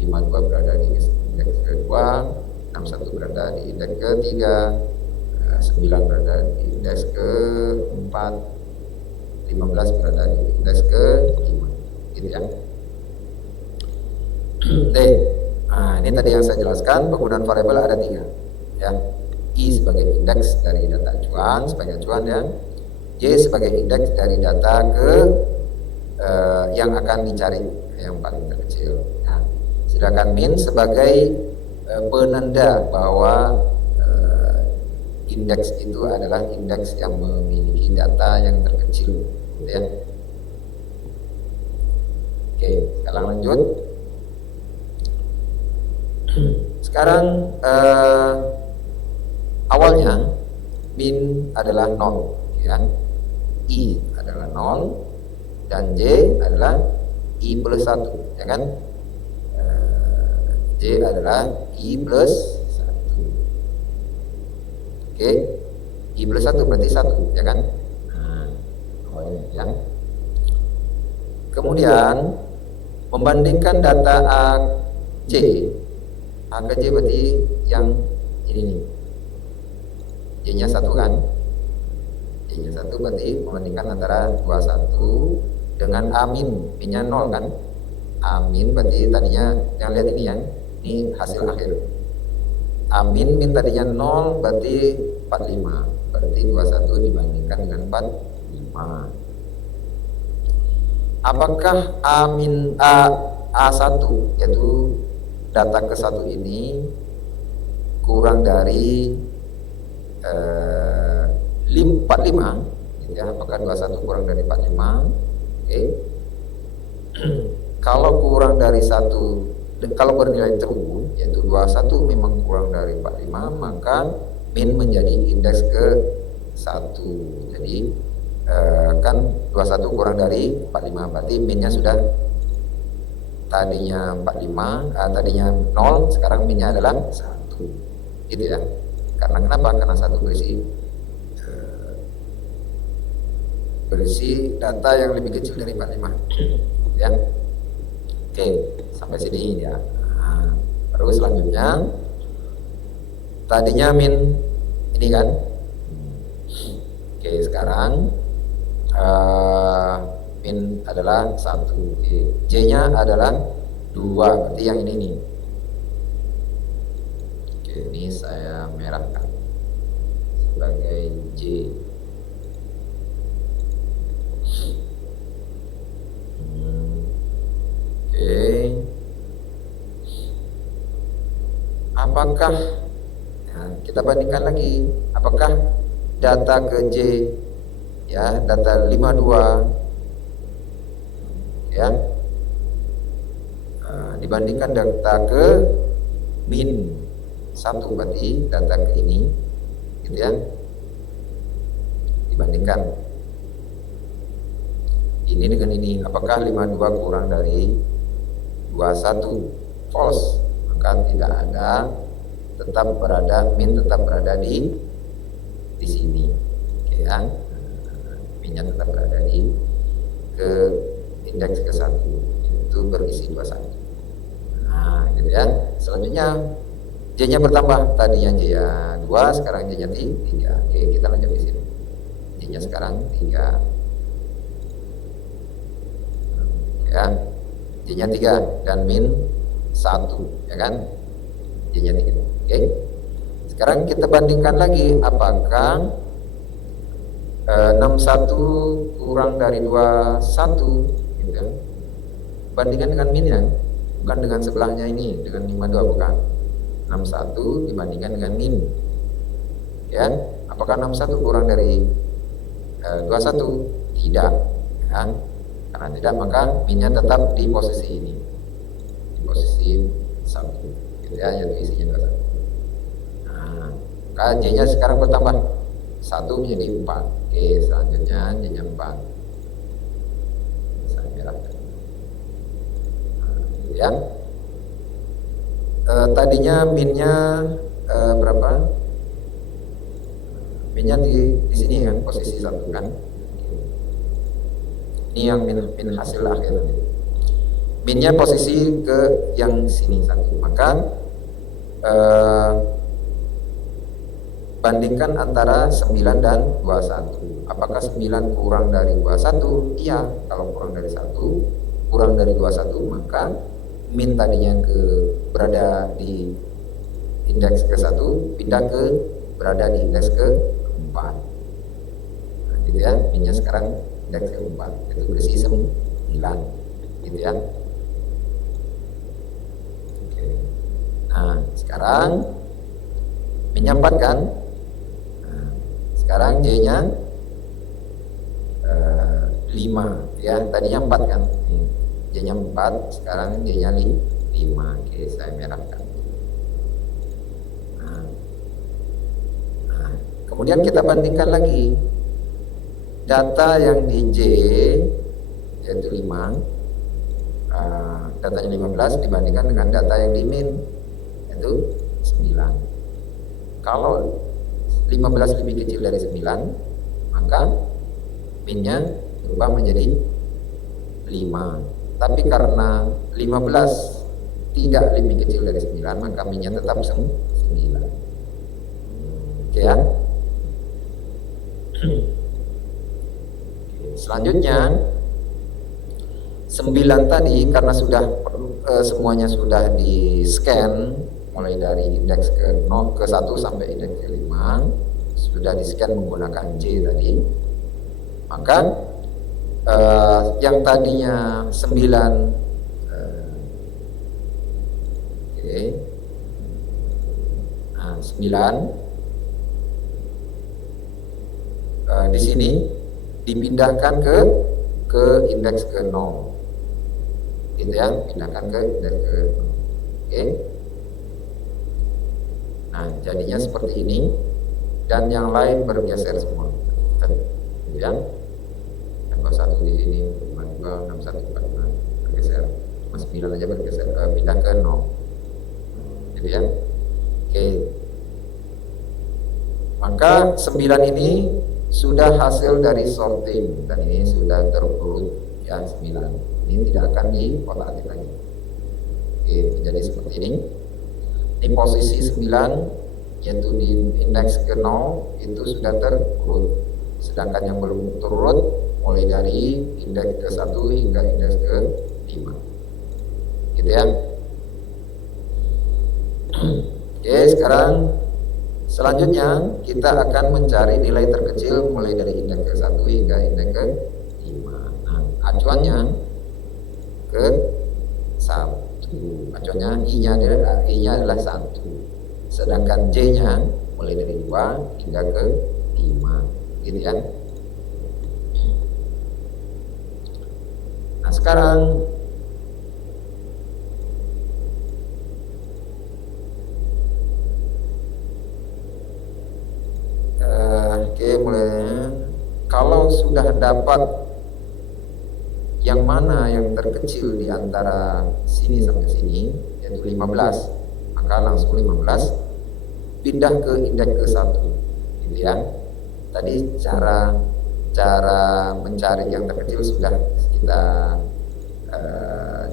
52 berada di indeks ke 2, 61 berada di indeks ke 3, 9 berada di indeks ke 4, 15 berada di indeks ke 5, gitu ya. Nah, ini tadi yang saya jelaskan, penggunaan variabel ada 3, ya. I sebagai indeks dari data acuan sebagai acuan, ya. J sebagai indeks dari data ke yang akan dicari yang paling terkecil. Nah, sedangkan min sebagai penanda bahwa indeks itu adalah indeks yang memiliki data yang terkecil, ya. Oke, sekarang lanjut. Sekarang awalnya min adalah 0, ya. I adalah 0 dan J adalah I plus 1, ya kan. J adalah I plus 1. Oke, I plus 1 berarti 1, ya kan. Nah, awalnya, ya. Kemudian membandingkan data A C, A ke J berarti yang ini nih. Y-nya 1 kan, Y-nya 1 berarti membandingkan antara 21 dengan A min, min-nya 0 kan. A min berarti tadinya, yang lihat ini ya, ini hasil akhir. A min tadinya 0 berarti 45, berarti 21 dibandingkan dengan 45. Apakah A1 yaitu data ke 1 ini kurang dari 45, ya, apakah 21 kurang dari 45? Oke. Kalau kurang dari 1, kalau bernilai true yaitu 21 memang kurang dari 45, maka min menjadi indeks ke 1. Jadi kan 21 kurang dari 45 berarti minnya sudah tadinya 45, tadinya 0, sekarang minnya adalah 1. Gitu ya. Karena kenapa? Karena 1 berisi data yang lebih kecil dari 45, ya. Oke, sampai sini ya. Nah, terus selanjutnya tadinya min ini kan Oke, sekarang min adalah 1. Oke. J-nya adalah 2, berarti yang ini nih. Oke, ini saya merahkan sebagai J. Oke. Apakah kita bandingkan lagi, apakah data ke J, ya, data 52, ya, dibandingkan data ke min 1, berarti data ke ini, gitu ya, dibandingkan ini dengan ini, apakah 52 kurang dari 21? False, maka tidak ada, tetap berada, min tetap berada di sini, oke ya, minnya tetap berada di ke indeks ke 1, itu berisi 21. Nah, gitu ya. Selanjutnya J-nya bertambah, tadinya J-nya 2, sekarang J-nya 3. Oke, kita lanjut di sini. J-nya sekarang 3. Ya. J-nya 3 dan min 1, ya kan? J-nya 3. Oke. Sekarang kita bandingkan lagi, apakah 61 kurang dari 21, gitu kan? Bandingkan dengan minnya, bukan dengan sebelahnya ini, dengan 52, bukan. 61 dibandingkan dengan min, ya. Apakah 61 kurang dari 21? Tidak, kan? Karena tidak, maka minnya tetap di posisi ini, di posisi 1, gitu ya, yaitu isinya 21. Nah, J-nya sekarang bertambah 1 menjadi 4. Oke, selanjutnya J-nya 4. Saya merahkan. Ya. Tadinya minnya berapa? Minnya di sini kan, posisi 1 kan. Ini yang min hasil akhir. Minnya posisi ke yang sini 1. Maka bandingkan antara 9 dan 21. Apakah 9 kurang dari 21? Iya, kalau kurang dari 1, kurang dari 21, maka min tadinya berada di indeks ke 1, pindah ke berada di indeks ke 4. Nah, gitu ya, minnya sekarang indeks ke 4, itu berisi 9, gitu ya. Oke. Nah, sekarang minnya 4 kan? Sekarang J-nya 5, ya, tadinya 4 kan, J-nya 4, sekarang J-nya 5. Oke, saya merahkan. Nah, kemudian kita bandingkan lagi data yang di J, yaitu 5, datanya 15 dibandingkan dengan data yang di min, yaitu 9. Kalau 15 lebih kecil dari 9, maka minnya berubah menjadi 5. Tapi karena 15 tidak lebih kecil dari 9, maka minnya tetap 9. Oke ya. Selanjutnya 9 tadi karena sudah semuanya sudah di scan, mulai dari indeks ke 0 ke 1 sampai indeks ke 5 sudah di scan menggunakan J tadi, maka yang tadinya 9 oke, nah 9 di sini dipindahkan ke indeks ke 0, gitu ya, pindahkan ke indeks ke 0. Oke. Nah, jadinya seperti ini, dan yang lain bergeser semua, gitu ya. Tambah 1 di sini, 52, 61, 45 bergeser, mas 9 aja bergeser, pindah ke 0, gitu ya. Oke. Maka 9 ini sudah hasil dari sorting, dan ini sudah terurut, ya, 9. Ini tidak akan dikotak-atik lagi. Oke, jadi seperti ini. Di posisi 9, yaitu di indeks ke 0, itu sudah terurut. sedangkan yang belum terurut mulai dari indeks ke 1 hingga indeks ke 5, gitu ya. Oke, sekarang selanjutnya kita akan mencari nilai terkecil mulai dari indeks ke 1 hingga indeks ke 5. Nah, acuannya ke 1. Acuannya I-nya adalah 1. Sedangkan J-nya mulai dari 2 hingga ke 5, gitu ya. Nah, sekarang mulai kalau sudah dapat yang mana yang terkecil di antara sini sampai sini, yaitu 15, maka langsung 15 pindah ke indeks ke 1, gitu ya. Tadi cara mencari yang terkecil sudah kita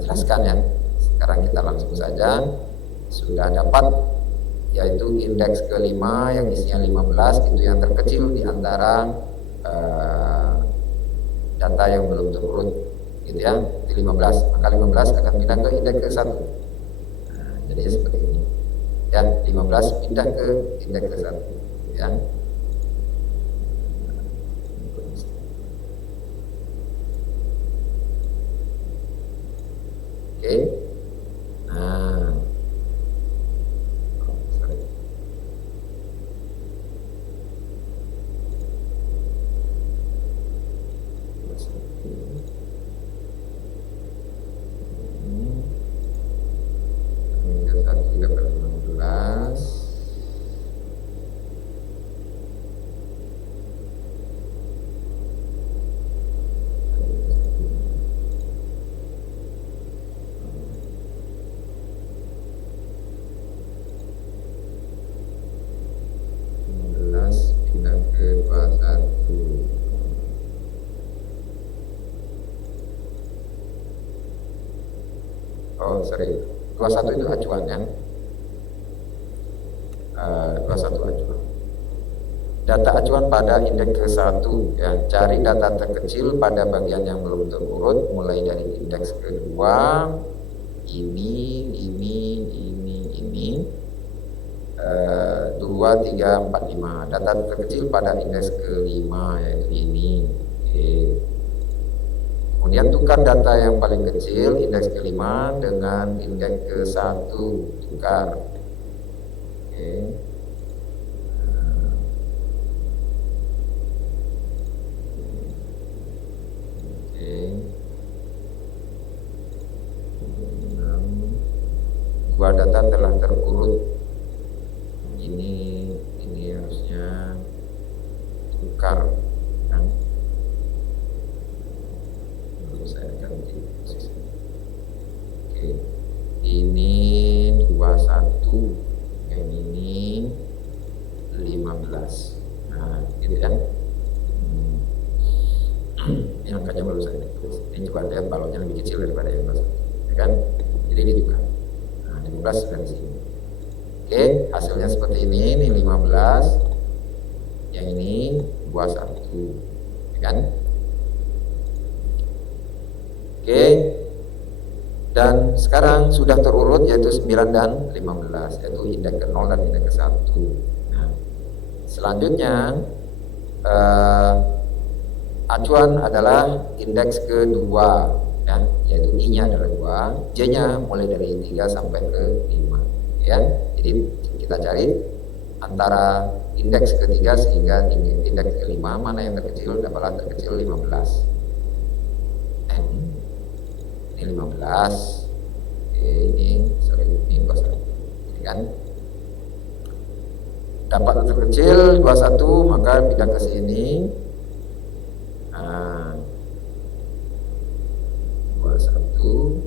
jelaskan ya. Sekarang kita langsung saja sudah dapat, yaitu indeks ke-5 yang isinya 15 itu yang terkecil di antara data yang belum terurut, gitu ya, di 15, maka 15 akan pindah ke indeks ke 1. Nah, jadi seperti ini ya, 15 pindah ke indeks ke 1 ya. Oke. Nah, pindah ke 21. Oh, sorry. 21 itu acuan kan? 21 acuan. Data acuan pada indeks ke 1 ya. Cari data terkecil pada bagian yang belum terurut mulai dari indeks kedua. Ini 2, 3, 4, 5. Data terkecil pada indeks ke-5 yaitu ini. Oke. Kemudian tukar data yang paling kecil indeks ke-5 dengan indeks ke-1, tukar. Oke. Dua data telah terurut. Ini harusnya tukar kan? Lalu saya ganti posisi. Oke, ini 21, yang ini 15. Nah, gitu kan? Ini angkanya baru saya tulis. Ini juga ada balonnya lebih kecil daripada yang mas, ya kan? Jadi ini juga. Nah, 15 dari sini. Oke, hasilnya seperti ini 15, yang ini 21, ya kan? Oke, dan sekarang sudah terurut yaitu 9 dan 15, yaitu indeks ke 0 dan indeks ke 1. Nah, selanjutnya acuan adalah indeks kedua ya, yaitu I-nya adalah 2, J-nya mulai dari 3 sampai ke 5 ya. Jadi kita cari antara indeks ketiga sehingga indeks ke-5 mana yang terkecil, dapatlah terkecil 15. Ini 15. Oke, ini kosong. Ini kan dapat terkecil 21, maka pindah ke sini. Nah, 21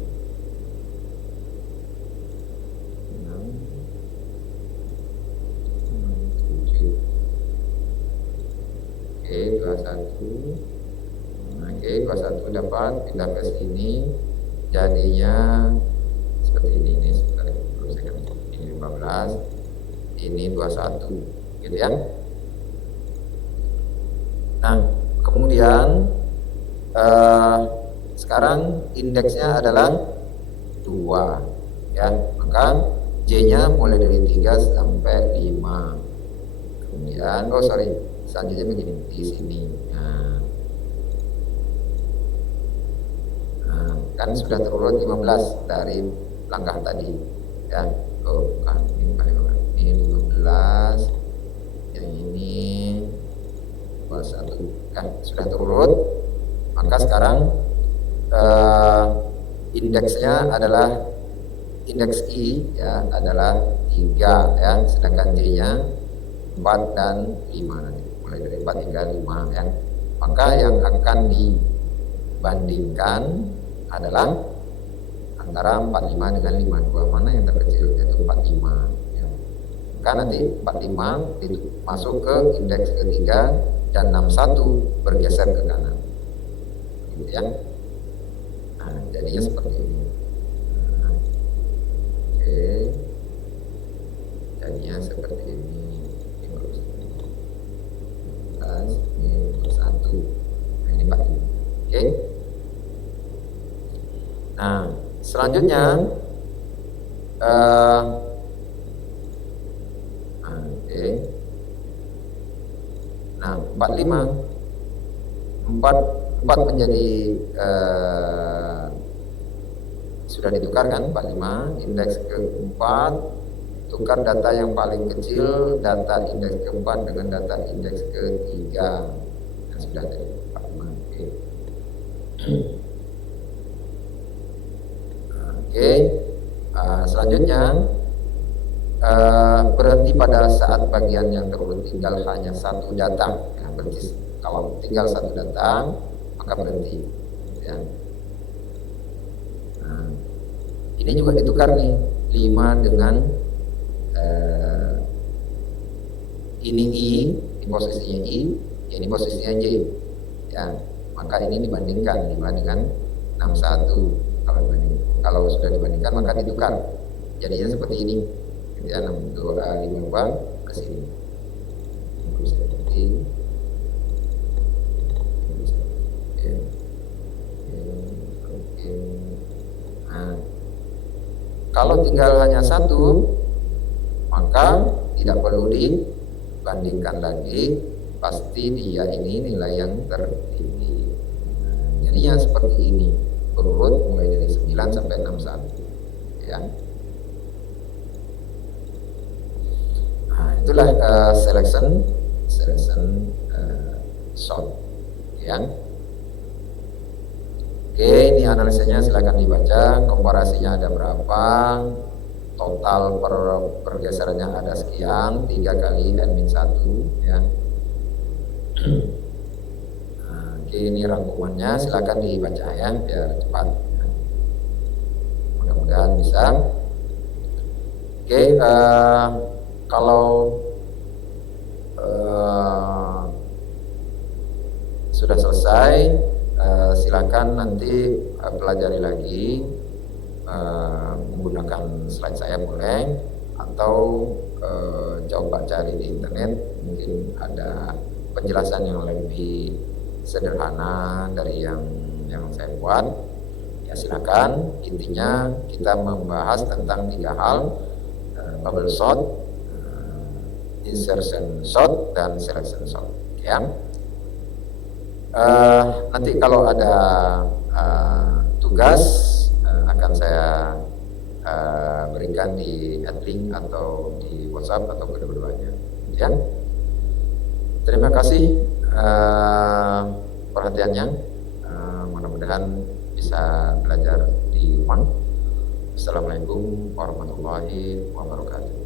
Oke, 21. Oke, 21 dapat pindah ke sini. Jadinya seperti ini sebentar. Ini 15, ini 21, gitu ya. Nah, kemudian sekarang indeksnya adalah 2 ya, maka J-nya mulai dari 3 sampai 5. Kemudian selanjutnya begini di sini. Nah, kan sudah terurut 15 dari langkah tadi ya. Bukan, ini paling lama. Ini 15, yang ini 21 kan sudah terurut. Maka sekarang indeksnya adalah indeks I ya adalah 3 ya, sedangkan J-nya 4 dan 5 nanti. Mulai dari 4 hingga 5 ya. Maka yang akan dibandingkan adalah antara 45 dengan 52, mana yang terkecil, yaitu 45 ya. Maka nanti 45 itu masuk ke indeks ketiga dan 61 bergeser ke kanan gitu ya. Nah, jadinya seperti ini. Oke, jadinya seperti ini. Ini 1. Nah, ini 45. Oke. Nah, selanjutnya oke. Nah, 45 4 menjadi sudah ditukarkan 45, indeks ke-4, tukar data yang paling kecil, data indeks ke-4 dengan data indeks ke-3 yang sudah ada 45. Oke. Selanjutnya berhenti pada saat bagian yang terurut tinggal hanya satu data ya, berarti kalau tinggal satu data maka berhenti ya. Nah, ini juga ditukar nih 5 dengan ini I, di posisinya I, ini posisinya J ya, maka ini dibandingkan 5 dengan 61. Kalau sudah dibandingkan maka ditukar, jadinya seperti ini ya, 62 ke sini. Nah, kalau tinggal hanya satu maka tidak perlu dibandingkan lagi, pasti dia ini nilai yang tertinggi. Jadinya seperti ini, berurut mulai dari 9 sampai 61 ya. Nah, itulah selection sort ya. Oke, ini analisanya silakan dibaca, komparasinya ada berapa, total pergeserannya ada sekian, 3 kali N-1 ya. Nah, oke, ini rangkumannya silakan dibaca ya biar cepat ya. Mudah-mudahan bisa. Oke, kalau sudah selesai, silakan nanti pelajari lagi menggunakan slide saya boleh, atau coba cari di internet, mungkin ada penjelasan yang lebih sederhana dari yang saya buat ya. Silakan, intinya kita membahas tentang 3 hal, bubble sort, insertion sort, dan selection sort ya. Nanti kalau ada tugas akan saya berikan di link atau di WhatsApp atau kedua-duanya ya. Terima kasih perhatiannya, mudah-mudahan bisa belajar di rumah. Assalamualaikum warahmatullahi wabarakatuh.